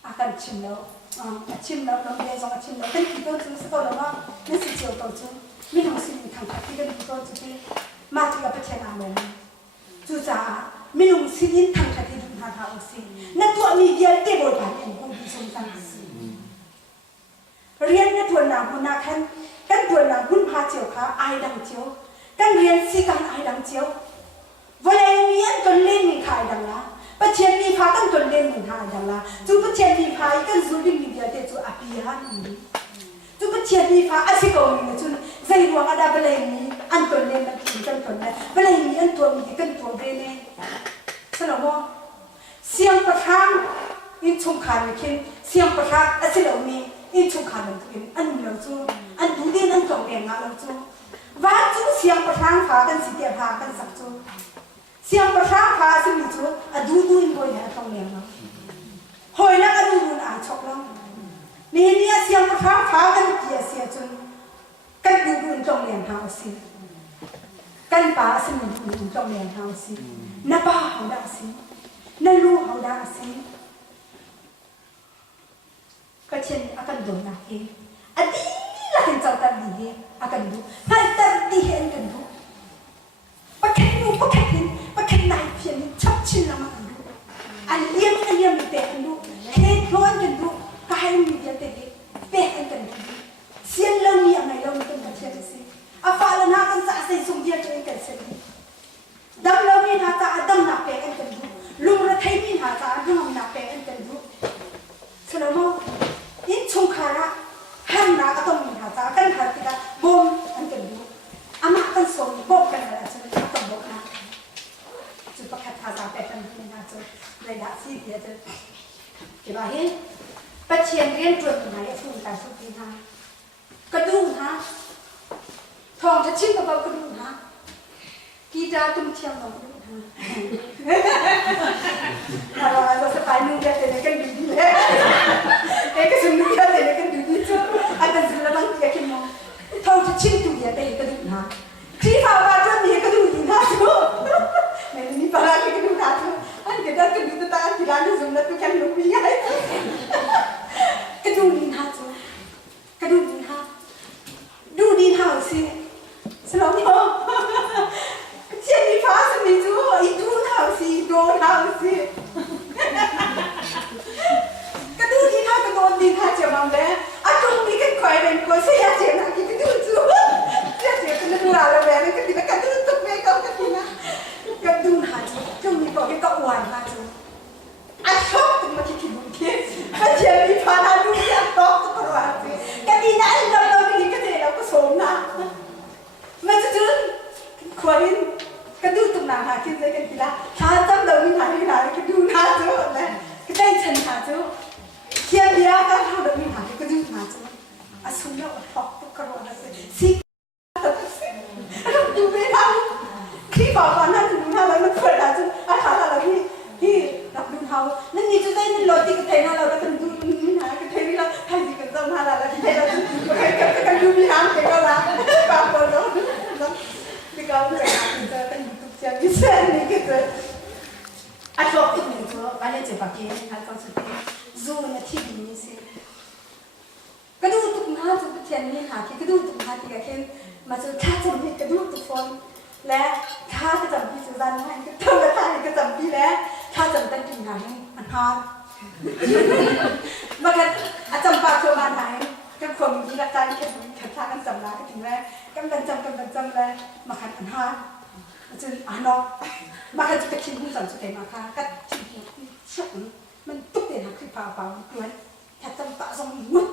อาการชิมแล้วน้องเลี้ยงสองชิมแล้วเป็นกี่ต้นจุ่มสักต้นแล้วว่าไม่สิเจียวต้นจุ่มไม่ทำสิ่งขังขัดที่กันกี่ต้นจุ่มที่มาที่กับประเทศอาเมริกาจู่จ้าไม่นุ่งสิ่งขังขัดที่ดุนหาทางสิ่งนั่นตัวมีเดียร์เตะบอลผ่านเองกูดีสงสารเรียนใน นะตัวหนาหัวหน้าขันกันตัวหนาหุ่นพาเจียวขาไอดังเจียวกันเรียนสิกันไอดังเจียววันไหนมีอันตัวเล่นมีขายดังละประเทศมีพากันตัวเล่นมีขายดังละจูประเทศมีพากันซูดิมีเดียเดจูอภิฮันจูประเทศมีพาอาศิกามีจูใจดวงอดาเบลมีอันตัวเล่นมันกินกันตัวเล่นเบลมีอันตัวมีกันตัวเบลเน่สนองเสียงประทังอินชุมขันคินเสียงประทังอาศิกามีอินชุมขันมันกินอันเราจูอันดูดีอันตรงเรียนงานเราจูว่าจูเสียงประทังพากันสิเดียพากันสักจูเสียงประทังพาสิมีจูอดูดูอินบ่อยนะตรงเรียนเราหอยนักอดูดูอ่านชอบเรานี่เนี่ยเสียงประทังพากันเกี่ยเสียจูกันดูดูตรงเรียนเฮาสิกันป้าสิมีดูตรงเรียนเฮาสิน้าป้าเฮาได้สิน้าลูกเฮาได้สิก็เช่นอาการโดนนักเองอดีlah kan jauh tadi akan du, hai tadi akan du, pakai naik pian ni cap cina makan du, aliam itu akan du, ketuan akan du, kahai media tadi, akan du, sian launi yang lain launi kan macam ni, apa lah nak kan saya sungguh dia kan sendiri, dam launi nak adam nak akan du, lumrah thai ni nak adam nak akan du, selama ini cungkara han nak atau minta kan hati kita bom angkat dulu amak kan som bom kan ada cuma kita bom nak cuma kata kata kan minta cuma dah sih dia tu kita hin pasien rian tuan mana ya pun tak suka ha kedung ha thongจะชิมกับกระดูกฮะกีตาร์ตุ้มเทียมของกระดูกฮะเราสบายนุ่งกันแต่กันดีๆเลยก็สนุกกันแต่กันดีๆจ้ะakan selalu yakin mau tahu cicing tu dia tadi kedua na kripa baca dia kedua ni na tu ni para kedua na tu an kita kedua tu tak tilang semula tu kan lebih ya kedua ni na tu kedua ni na dua ni na sih selalu jadi fasa ni tu itu na sih dua na sih kedua ni na kedua ni na cuma le aku mikir kau yang kau saya cakap kita tu saya cakap kena dua lah berani kita kan tu untuk mereka kita kedua haji cuma kau kita uan haji asal tu macam kita dia macam ni pada dunia top tu keluar ketika anda lalu kita tidak aku somna macam tu kau ini kedua tu nak haji saya kan kita haji lalu hari kedua haji lah kita ini haji siapa dia kan ada ni hari kedua macam, asalnya orang tu kalau ada si, aduh dua hari, kripa mana dulu hari nak kerja tu, ada lagi, nak dulu hari, nanti tu saya ni loti kita ni lah, kita dulu ni hari kita ni lah, hari kita tu hari lagi kita tu, kita dulu hari kita lah, apa lo, kita kita kan YouTube channel bisa ni kita, asal tu ni tu, banyak je pakai, asal tu. Zoom na TV ni sih. Kedua tu mah tu pertian ni hati, kedua tu mah tiga kan macam kacau ni kedua tu phone, le kacau jam pi sudah ni, kedua kacau jam pi le kacau jam tu ni anhar. Maka acam pak tu mana ni, kedua mungkin nak cari kacau kan jam lah kedua le, kan jam le makan anhar, macam anok, maka tu kecil pun jam tu maka kat ciumมันตุ๊กเด็กหักขึ้นเปล่าด้วยถ้าจำปะสมมุติ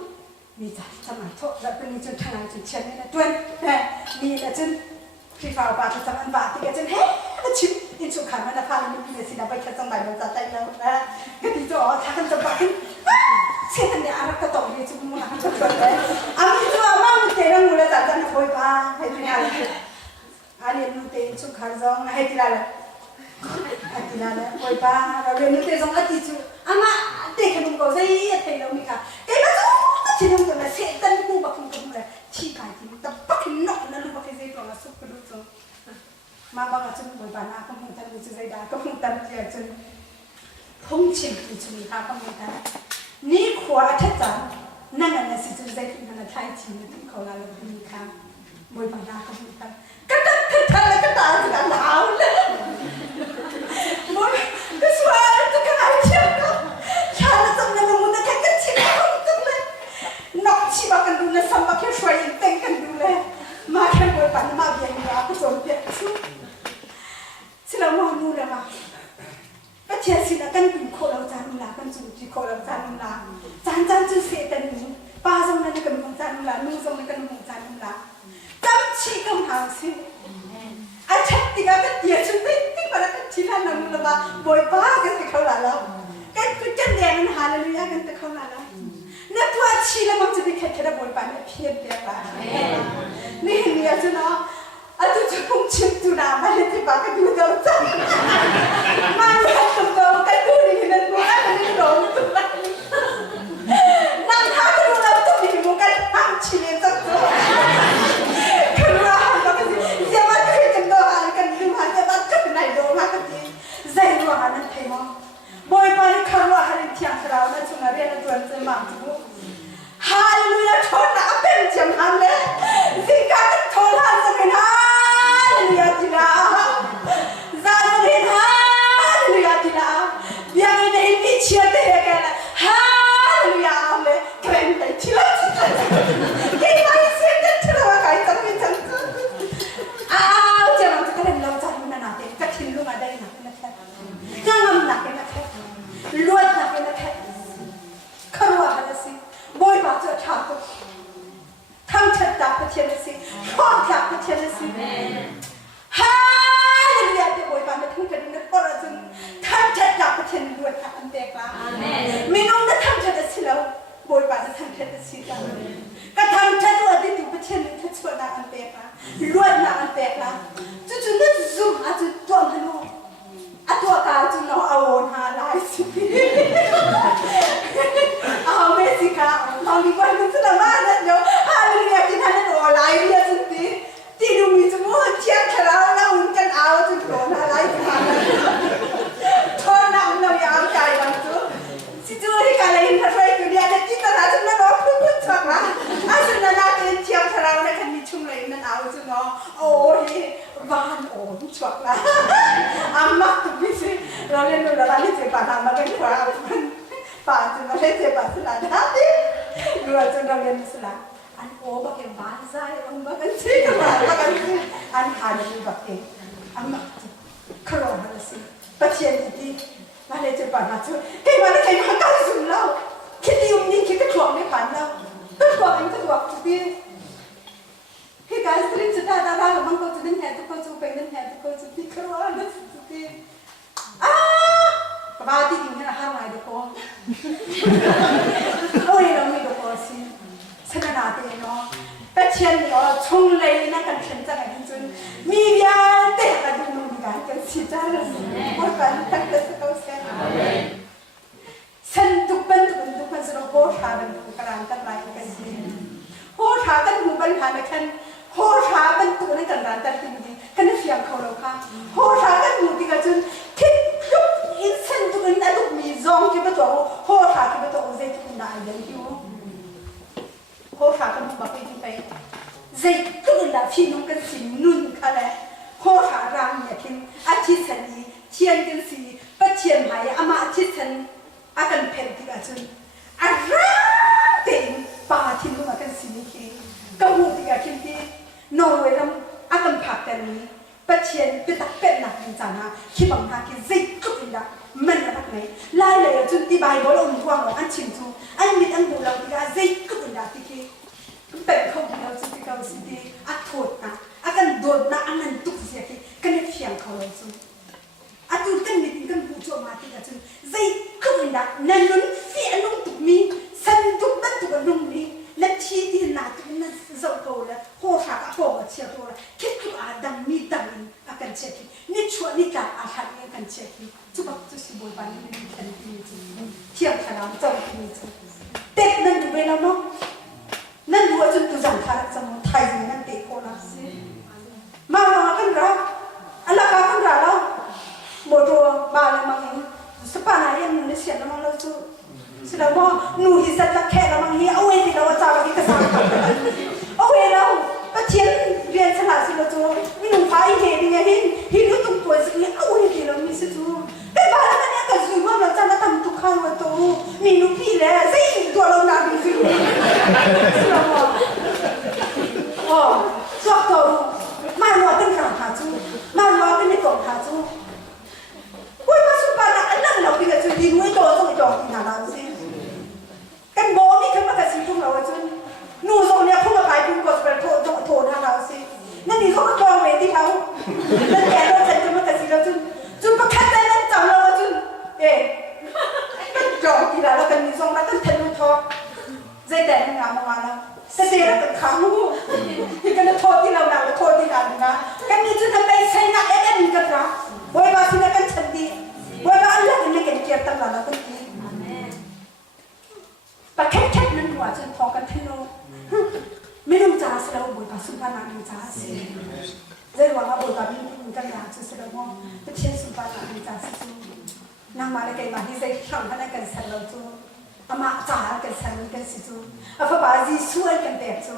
มีใจสมัยโทษแล้วเป็นจนทางจนเชียนนี่นะด้วยมีแต่จนขึ้นเปล่าถ้าจำอันบาดที่ก็จนเฮ้ยชิบอินชุขันมันพาเรามีสินะไปแค่จังหวัดเราจะใจเรานะก็ดีจ่อถ้ากันจำปะขึ้นเสียตันเนี่ยอารักกระต่อมีจุดมุ่งหน้าจุดเกิดเลยอามีตัวอาม่ามันเตะเราหมดเลยแต่จันทร์คอยพาให้ที่นั่นอันนี้มันเตะชุขันซองให้ที่นั่นAtina koi pa, rawe nute zong atichu, ama teka nung kau saya teka nung mika, kaya tu cinung tu na setan mu bakung tu mula, cika itu, tapi nok na lu pakai saya tu masuk ke tu, mak bapa tu koi pa na kamu tan tu saya dah kamu tan dia tu, pungcing tu mika kamu tan, ni kuat cacang, nana nasi tu saya tu nana cai cing tu kau lalu mika, koi pa na kamu tan, kata tu kan tahu le. Kesuara tu kan aja kan, cara tu nak memudah kan kecil tu le, nak cibakan dunia sama ke shwai teng kan dule ma kan boy pan ma bian ra ko son pe chu sila mo nu la ma pa che sila kan kun ko la jan la kan chu ji ko la jan la jan chu se tan ni pa song na kan mo jan la nu song na kan mo jan la tam chi kam hang si a chat tiga ka tia chu ti pa la kan chi la na nu la ba boy pa ka se ko la la kan ku jan deng hallelujah kan te ko la la na tua chi la mam chu bi khet khet boy pa na phien pe ba ni ni a chu na a tu chu kum chim tu na ma le ti pa ka du do cha ma la tu do ka du ni na mo a ni do tu la nang ha ka du la tu ni mo ka tam chi le ta tu ka ra ha ka si ya ma tu kan do ha kan du ha ya ma ka nai do ma ka ti zai ro ha na thai mo boy pa ni ka ro ha ni thiang ra na chu na re na tu an se ma tu hallelujah thon na apen jam han le zika ka thon ha sa ke na hallelujah tila za za ke hallelujah tila ya ne ni chia te he ka na hallelujah le kren te tila ke mai se te tila wa kai ta ni chan a ja na ta len lo cha na na te ka thin lu ma dai na na ta ngam na ke na ta luat na ke na ta kharwa ha si boy ba cha cha ko tham chat ta pa chen si khom ta pa chen si hallelujah te boy ba na thung kan na por jun tham chat ta pa chen luat ta an te ka amen mi nong na tham chat si lo boy ba na tham chat si ta ka tham chat wa ti tu pa chen ni ta chwa na an te ka luat na an te ka chu chu na zoom a chu to na no a to ka chu no a won ha lai si Mexica, Mami quando tu la mano, no, hallelujah, ti hanno no live ya tutti. Ti dumi tu mo ti ancora la un kan out tu na live mana. Torna no ya kai ban tu. Si tu ri kala in ta fai tu dia ti ta na tu na no pu pu ta na. Asu na na ti ti ancora na kan ni chung lai na out tu no. Oh he van on chwa na. Amma tu bi si la le no la ni se pa na ma kan kwa. Pantu na le te pasla dati dua chunda len sla an o ba ke ban sai on ba kan si ka ba kan si an ha ni ba ke amma kharo ha si patien ti na le te pa na chu ke ma le ke ma ka su lo ke ti um ni ke ka chuang ne pan lo ta chuang an ta chuang ti he ga string chu ta da la ma ko tu den he tu ko chu pe den he tu ko chu ti kharo na ti ba di ni na ha mai do ko oi lo mi do ko si sana na de no pa chen ni o chung lei na kan chen cha ga chun mi ya te ka du no mi ga kan si cha la mo pa tak ta sa ko se amen san tu ban so ho tha ban tu ka ran ta lai ka si ho tha kan mu ban ha na kan ho tha ban tu na kan ran ta ti ni kan fiang khau lo kha ho tha kan mu ti ga chun kit in sen tu kan na lu mi zong ki ba to ho tha ki ba to ze tu na ai den ki ho tha kan ba pe ti pe ze tu na phi nong kan sin nun kha le ho tha ram ya kin a chi san ni chien kan si pa chien mai ama a chi san a kan pen ti ga chun a ra te pa ti nu ma kan si ni ki ka hu ti ga kin ti no we ram a kan phak kan ni pa chien pe tak pe na ni cha na ki bang ha ki ze tu da man na tak nei lai le chun ti bai bo lo thwang lo an chim chu an mit an bu lo ti ga ze tu da ti ki pe khom lo chu ti ka si ti a thot na a kan dot na an nan tu si ki kan ni fiang kho lo chu a tu kan mit kan bu cho ma ti ga chu ze tu da nan nun fi an nong tu mi san tu ban tu ga nong ni la chi ti na tu na zo ko la ho sha ka ko ga che to la ki tu a dam mi dam a kan che ki ni chua ni ka a ha ni kan che ki tu ba tu si bo ba ni ni kan ni chu tiang kha ram zo ni chu tek nan du be la no nan du a chun tu jang kha ra chang thai ni nan te ko selalu boleh pasung panak ni jasi. Jadi wala boleh kami mungkin lah tu selalu petian sumpah nak ni jasi tu. Nang malah kayak mah hisai sang mana kan selalu tu. Ama cahal kan selalu kan situ. Apa bazi suai kan ber tu.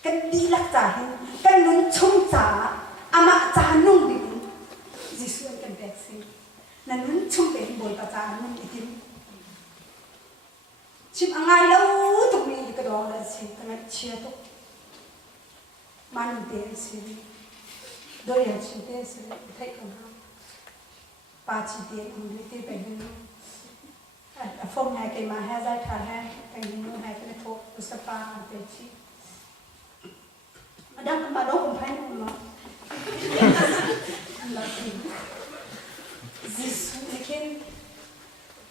Kan dilak cahin, kan nun chung cah, ama cah nung di. Jisu kan ber sih. Nan nun chung ber boleh cah nun itim. Chim angai lau tu ni kita doang dah sih, tengah cia tu. Mana dia sih, doyan sih dia sih, thay kan ha. Paci dia ni dia pengen. Phong hai cái mà hai giai thà hai pengen nu hai cái thô, usapa dia sih. Madam mà đâu cũng phải nu mà. Jisu lekin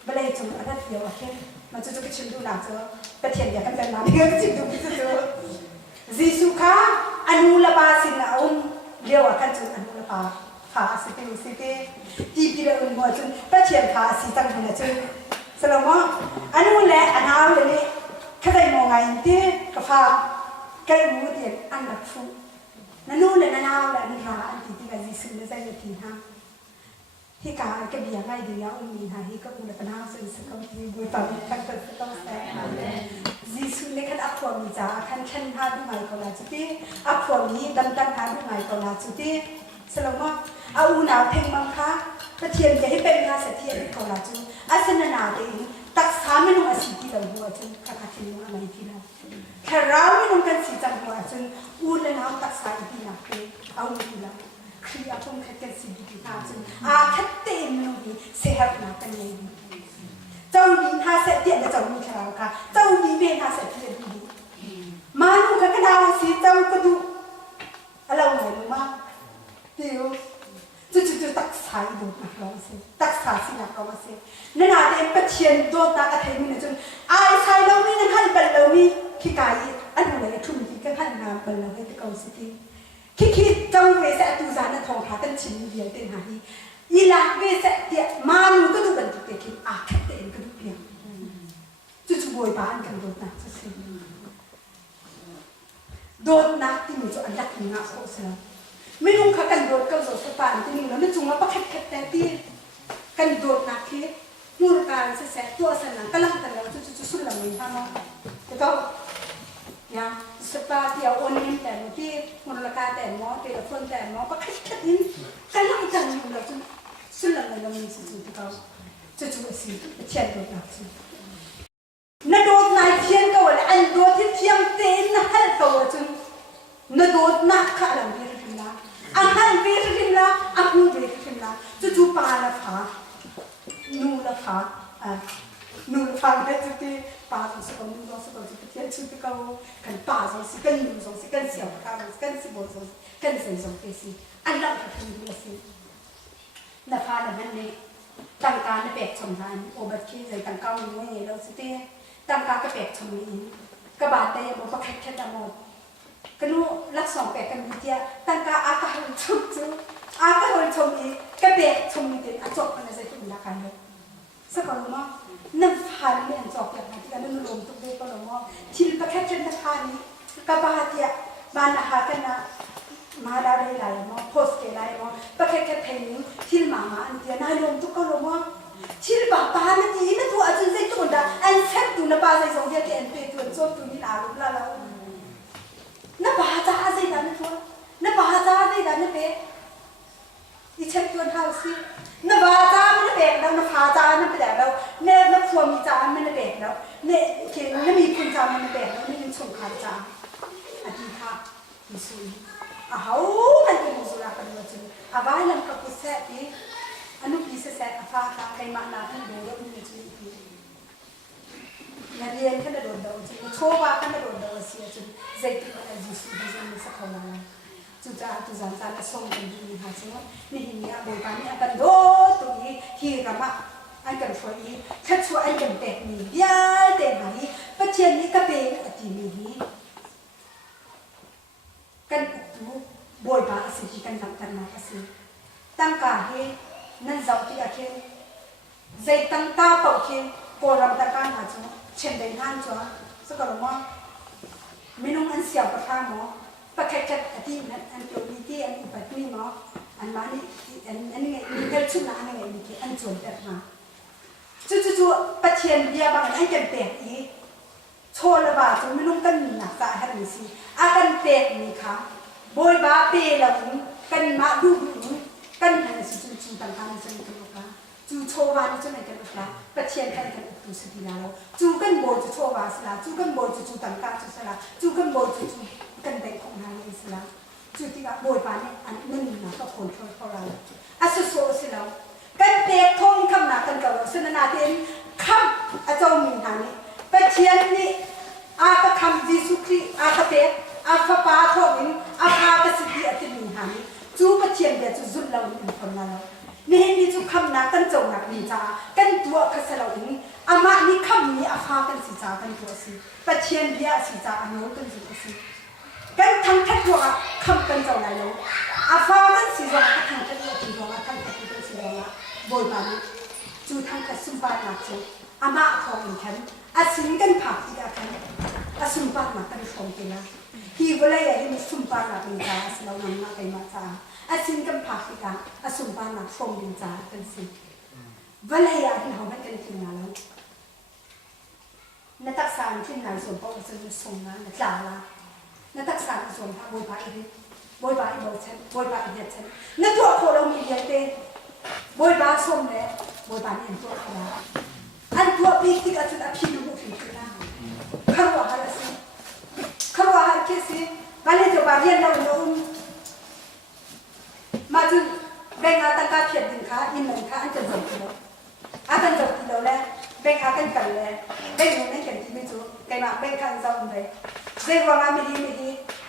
balai tu ada dia okey. Macam tu kecil tu nak tu, petian dia kan benar dia kecil tu begitu. Jisu ka anu lepas sin dia akan tu anu lepas fas itu di bila macam petian fas itu kan macam selama anu le anau le kadai mongai itu kafa kemudian anak fu nanu le nanau le nira anti tiga Jisu le saya tiha. Hi cả cái bia ngay thì nhau mình hay hi các bạn nào sự sự công ty buổi tập khăn thật sự công sẽ Giêsu lấy khăn áp thuở mình trả khăn chân hai đứa mày còn là chút đi áp thuở mình đâm đâm hai đứa mày còn là chút đi sao mà u nào thêm mang khác cái tiền cái bên nga sẽ tiền còn là chút asana nào thì tắc sáng mình không xịt đi đâu mua chút các cái tiền mà mình đi đâu cái rau mình không cần xịt chẳng mua chút u lên nào tắc sáng đi nào thì đi đâu khi aku mengatakan sedikit macam kata ini sehat nak ni. Jauh ni hasa dia dah jauh ni kerana kah, jauh ni ben hasa dia dulu. Malu kah kenal si jauh kedu, alau mai rumah, dia, tu tak sai tu nak kau si, tak sai si nak kau si. Nana ada petian dua tak ada ni macam, sai lau ni nak hal lau ni kikai, anu lagi tu ni kan hal nak lau ni kau si. Khi trong về sẽ tu giả nó thòng thả tân chính việc tên hà hi, y là về sẽ tiệt mà luôn cái tu cần thực hiện khét tên cái tu việc, chú bồi bán cần đột nát cho xin, đột nát thì mình cho anh đặt ngã khổ sở, mấy ông khác cần đột câu rồi sẽ phản thì mình nói chúng nó bắt khét tên tiền, cần đột nát khi mua cái sẽ tua sản năng cái lăng tần là chú xuất làm mình tham không, được không? Ya, seperti awak ni tapi mula kata mo, telefon mo, pakai ni, kalau kita ni mula tu, sulam dalam ni sesuatu kau, sesuatu sih, cian tu nak tu. Nadot nak cian kau, andot cian ten hal kau tu, nadot nak kalam berhina, ahal berhina, aku berhina, sesuatu pala fa, nula fa, nula fa betul pasal sekolah sekolah seperti yang cuci kau kan pasal sekan nusong sekan siapa kau sekan si bosong kan sensong kesi anak terhindar si nafas dengan ni tangkar ni pek cemran obat kiri tangkar niเราสิtangkar ke pek cemran kebat yang mau pakai kita mau kenu laksong pek kan dia tangkar akar cum ni ke pek cum ni acok mana saya tu belakang ni sekolah mah nafas ni acok yang kan nulung tu dia kalau mau ciri pakai kita ni kebat dia mana hakanaมาได้หลายมอโพสเกหลายมอประแค่เพลงที่มาอันเดียนายลงทุกคนมอที่ป้านี่ดีนะตัวอาจจะใส่ตัวดาอันเซ็ตตัวนะป้าใส่สองเดียร์เอ็นเปตัวจบตัวนี้ลาลุลาแล้วนะป้าจ้าใส่ดานะตัวนะป้าจ้าใส่ดานะเป๊ะอีเช็คตัวเท้าสินะป้าจ้าไม่ได้เป๊ะแล้วนะป้าจ้าไม่ได้แล้วเนี่ยนะพวงมีจ้าไม่ได้เป๊ะแล้วเนี่ยเขียนเนี่ยมีคุณจ้าไม่ได้เป๊ะแล้วนี่ยังส่งขาจ้าอธิษฐานมิสุahau kan muzura kan macam abai lam ka pusat di anu bisa set apa ka kai makna kan dulu ni macam itu narian kan ada dua macam coba kan ada dua sia macam zaitun kan jisu di sana sekolah juga tu zanza song kan di hasil ni ini abai kami akan do tu ni hirama akan foi kacau akan teknik dia teknik pecian ni kape ati ni kan itu boy ba asih kan nak asih tangka he nan zau ti akhir zai tangka pau ke koram ta kan ha chu chen dai han chu sekarang mah ไม่น้องอันเสียวกับข้าหมอปะแค่ที่อันเกี่ยวกับที่อันอุปถัมภ์หมออันมานี่อันนี้มีเกิดชุนนะอันนี้มีที่อันจวนแบบมาจู่ๆปะเทียนเบียบางอันกันแตกอีโชว์ละบาจนไม่น้องกันหนักใจให้มีสิอากันแตกมีค่ะบอยบาเปย์ละมึงกันมาดูกันหันสิจู่ต่างๆจะมีกันหรอกนะจู่โชว์วันจะไม่กันหรอกนะปะเทียนกันกันอุสุดีแล้วจู่กันโบจู่โชว์วันสละจู่กันโบจู่ต่างๆจะสละจู่กันโบจู่กันแบ่งของนายเลยสละจู่ที่ว่าโบยบาเนี่ยอันนึงนะก็คนเขาเราอาสุโซสิแล้วกันเตะทงคำหนักกันเก่าสนนาเต็นคำอาจารย์มีหานี่ปะเทียนนี่อาตะคำจิสุครีอาตะเตะอาฟปาทองอาคาตะสิทธิอัติมีหานี่จู่ปะเทียนเบียจู่จุดเราอินคนนั้นแล้วนี่มีจู่คำหนักกันจงหนักมีจ้ากันตัวคัสเราอินอามานี่คำนี้อาฟากันสิจ้ากันตัวสิปะเทียนเบียสิจ้าอันโน้กันสิสิกันทั้งทัดตัวคำกันเจ้าไหนแล้วอาฟากันสิจ้าทั้งทัดตัวจริงๆทั้งทัดตัวสิจ้าบอยบานี่จู่ทั้งคัสซุมบานักจู่อามาทองอินแคนอาสิงกันผักที่อาคันอาซุมบานักกันทองกินนะฮีวเลยอย่างนี้ซุมบานักอินจ้าสเรานำมาไปมาจ้าอาสิงกันผักที่อาอาซุมบานักทองอินจ้ากันสิวเลยอย่างนี้เขาไม่กันถึงงานแล้วนักศึกษาที่ไหนส่วนพ่อจะส่งงานนักจ่าละนักศึกษาส่วนพระบอยบาอีกบอยบาอีกบอกฉันบอยบาอีกเด็ดฉันนักตัวโคเรามีเยอะเต็มบอยบาส่งเลยบอยบาเนี่ยตัวเขาอันตัวปีกที่อาจจะพิมพ์บุตรที่นั่นขรวาหาสิขรวาหาแค่สิวันนี้จะบาเรียนเราโน้มมาจนแบ่งอาตั้งการเพียรดินค้าอินเหมือนค้าอันจะจบที่เราอาตั้งจบที่เราแล้วแบ่งอากันกันเลยแบ่งเงินกันที่ไม่ถูกไกมาแบ่งกันจะอุ่นเลยเรื่องว่าไม่ดี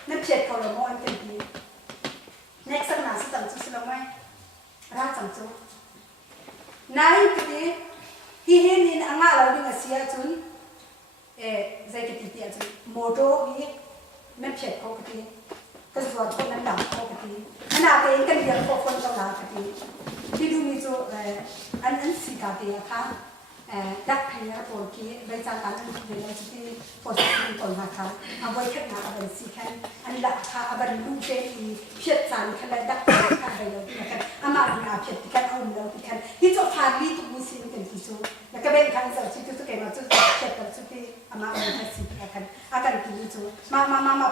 นั่นเพียรเขาเราโม่อันกันที่ next สักหน่าสิจังจุดเราไหมรักจังจุดนายที่ฮีเห็นอินอ่างเราดึงเสียจุนใจกิติอาจุนโมโดวีนั่นเพียรเขากติก็สวดคนนั้นหลังเขากติขณะเองกันเดียวพวกคนต้องลากติที่ดูมีจูอันสิกาเตียค่ะดักพยาตัวกี้ใบจากการนั้นเดี๋ยวจะที่พอสักทีก่อนนะคะเอาไว้ขึ้นมาเอาไว้สิแค่อันละค่ะเอาไว้ลูกเจดีเพียรจานค่ะดักค่ะไปเลยที่กันอามาดีอาเพียรที่กันเอาเลยที่กันที่จะพาลีทุกมุสิมกันที่จูแล้วก็เป็นการสอนที่ทุกคนมาจุดเพียรกันจุดที่อามาเอาให้สิกันอาการที่จูมา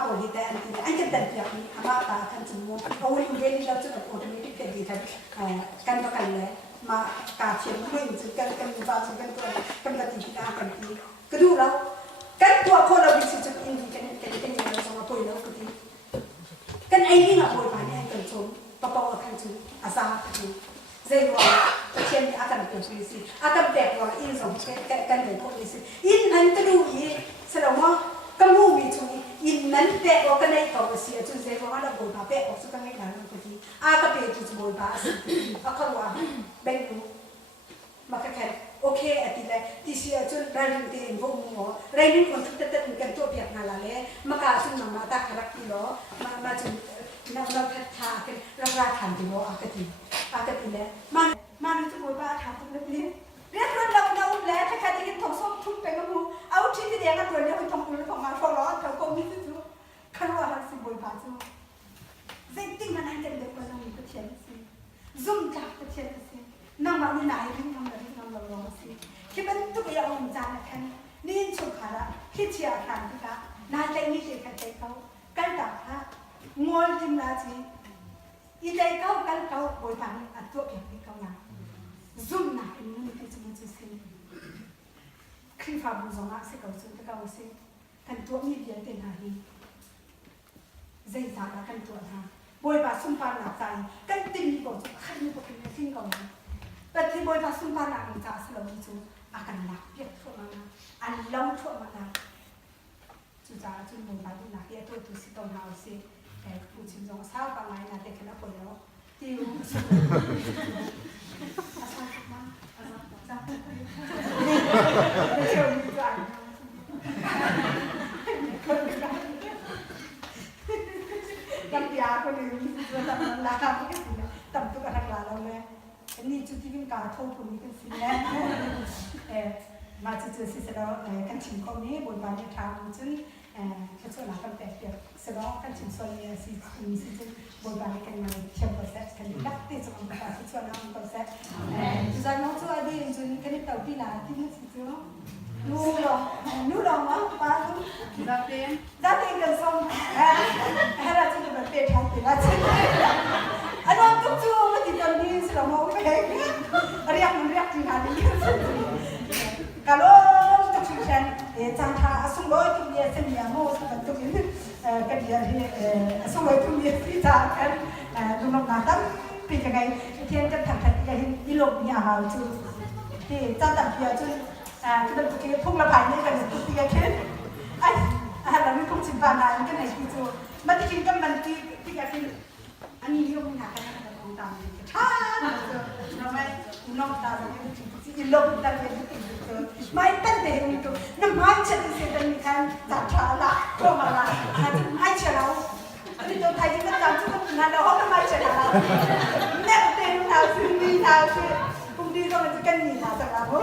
พอดีแต่อันที่อันจะเดินเพียรนี้อามาตากันจุดมุเอาไว้เรียนเราจุดออโตเมติกเพียรดีกันกันประกันเลยมากาเชียงไม่จุดกันมีบางจุดกันตัวกันกติกากันที่ก็ดูแล้วกันตัวคนเราดิจุดอินดีกันอย่างเราสองคนแล้วก็ที่กันไอ้นี่มาโวยไปเนี่ยกันชมปะปอกันจุดอาซาจุดเจ้าว่าเชียงอาการเป็นสิ่งสิอาการแตกว่าอินสองกันเป็นคนสิอินนั้นก็ดูอีแสดงว่าก็มูมีจุดอินนั้นแตกว่ากันในตัวเสียจุดเจ้าว่าเราโวยมาแตกออกสุดกันไม่ได้เราก็ที่อาก็เป็นจุดโวยมาสิอาเขาว่าแบ่งดูมาแค่โอเคอาทิตย์ละที่เสียจุดเราเรียนพวกมึงอ๋อเรียนคนทุกแต่กันตัวเปียกนั่นแหละเลยมาการสุนมาตาคารักที่ล้อมาจนเราทากันเราทำที่ล้ออาทิตย์ละมาดูทุกคนว่าทำทุกเรื่องเรียกเราแล้วถ้าใครได้ยินทองส้มทุบไปก็มูเอาที่ที่เดียวกันตัวนี้เป็นทองมือของมาฟอร้อนเขาก็มีทุกขนว่าสิบวยบาจูเซ็งติ้งมันให้เด็กๆมันมีประเทศสิซุ่มจับประเทศสินั่งมาไม่ไหนที่นั่งมาที่นั่งเราลองสิคิดเป็นทุกอย่างองค์จานแค่นี่ชุกขาละคิดเชียร์กันที่ละน่าจะมีเชียร์กันใจเขากันดับฮะงอจิมลาจีอีใจเขากันเขาบวยบานอัดตัวเพียงที่เขาหนักซุ่มหนักเป็นนู่นที่จะมันจะสิครีฟ้าบุษงาสิเขาสุดที่เขาสิกันตัวมีเดียเต็นหาฮีใจสาระกันตัวฮะบวยบาสุ่มปานหนักใจกันติมบอกจะขันมีบอกเป็นสิ่งก่อนแต่ที่บวยบาสุ่มปานหนักใจสลบจูอาการหนักเยอะทั่วมาอันเล่าทั่วมาจูจ่าจูบวยบาดูหนักเยอะตัวสิตอนหาสิแต่ผู้ชิมจงสาวบางไงนะเด็กขนาดคนแล้วที่รู้อาซาสักมั้งอาซาไม่เชื่อมีใจกันยาคนอื่นเราทำราคาไม่กันสินะต่ำตัวกันทางเราเลยอันนี้จุดที่เป็นการโทษคนนี้กันสินะมาจุดสิสระกันชิมคนนี้บนบานจะทำจน ก็ช่วยหลังกันแต่เดียวสำหรับกันชิมส่วนนี้สิมีสิจุบนบานกันมาเชื่อมต่อเซตกันดักที่จะมันก็ช่วยน้องต่อเซตจะน้องช่วยดีจนกันนี่ต่อปีหน้าที่นี่สิจุนู่นมาป้าลูกดักเองกันส่งให้เราจะแบบเป็นทางเป็นอะไรอันนั้นทุกชั่วมันติดตอนนี้สำหรับมองไปเรียกที่หาดีkalau tujuan jangan asumoi tu dia sendiri mau seperti ini kerja asumoi tu dia kita kan dulu nanti pergi tiada terhadap yang ilmu yang hal tu di jangan dia tu kita pergi pun lepas ni kan tu dia kan lalu pun simpan kan itu mesti kita mesti pergi ani ilmu yang kan ada orang tahu namai unang tahu ilmu tahu mai tan deh itu, nam mai ceri sedan kan cakala, komala, nanti mai cerau, ini tu tadi kan jangan cuma nada orang mai cerau, net deh tahu ni tahu, kemudian orang itu kan ni tahu,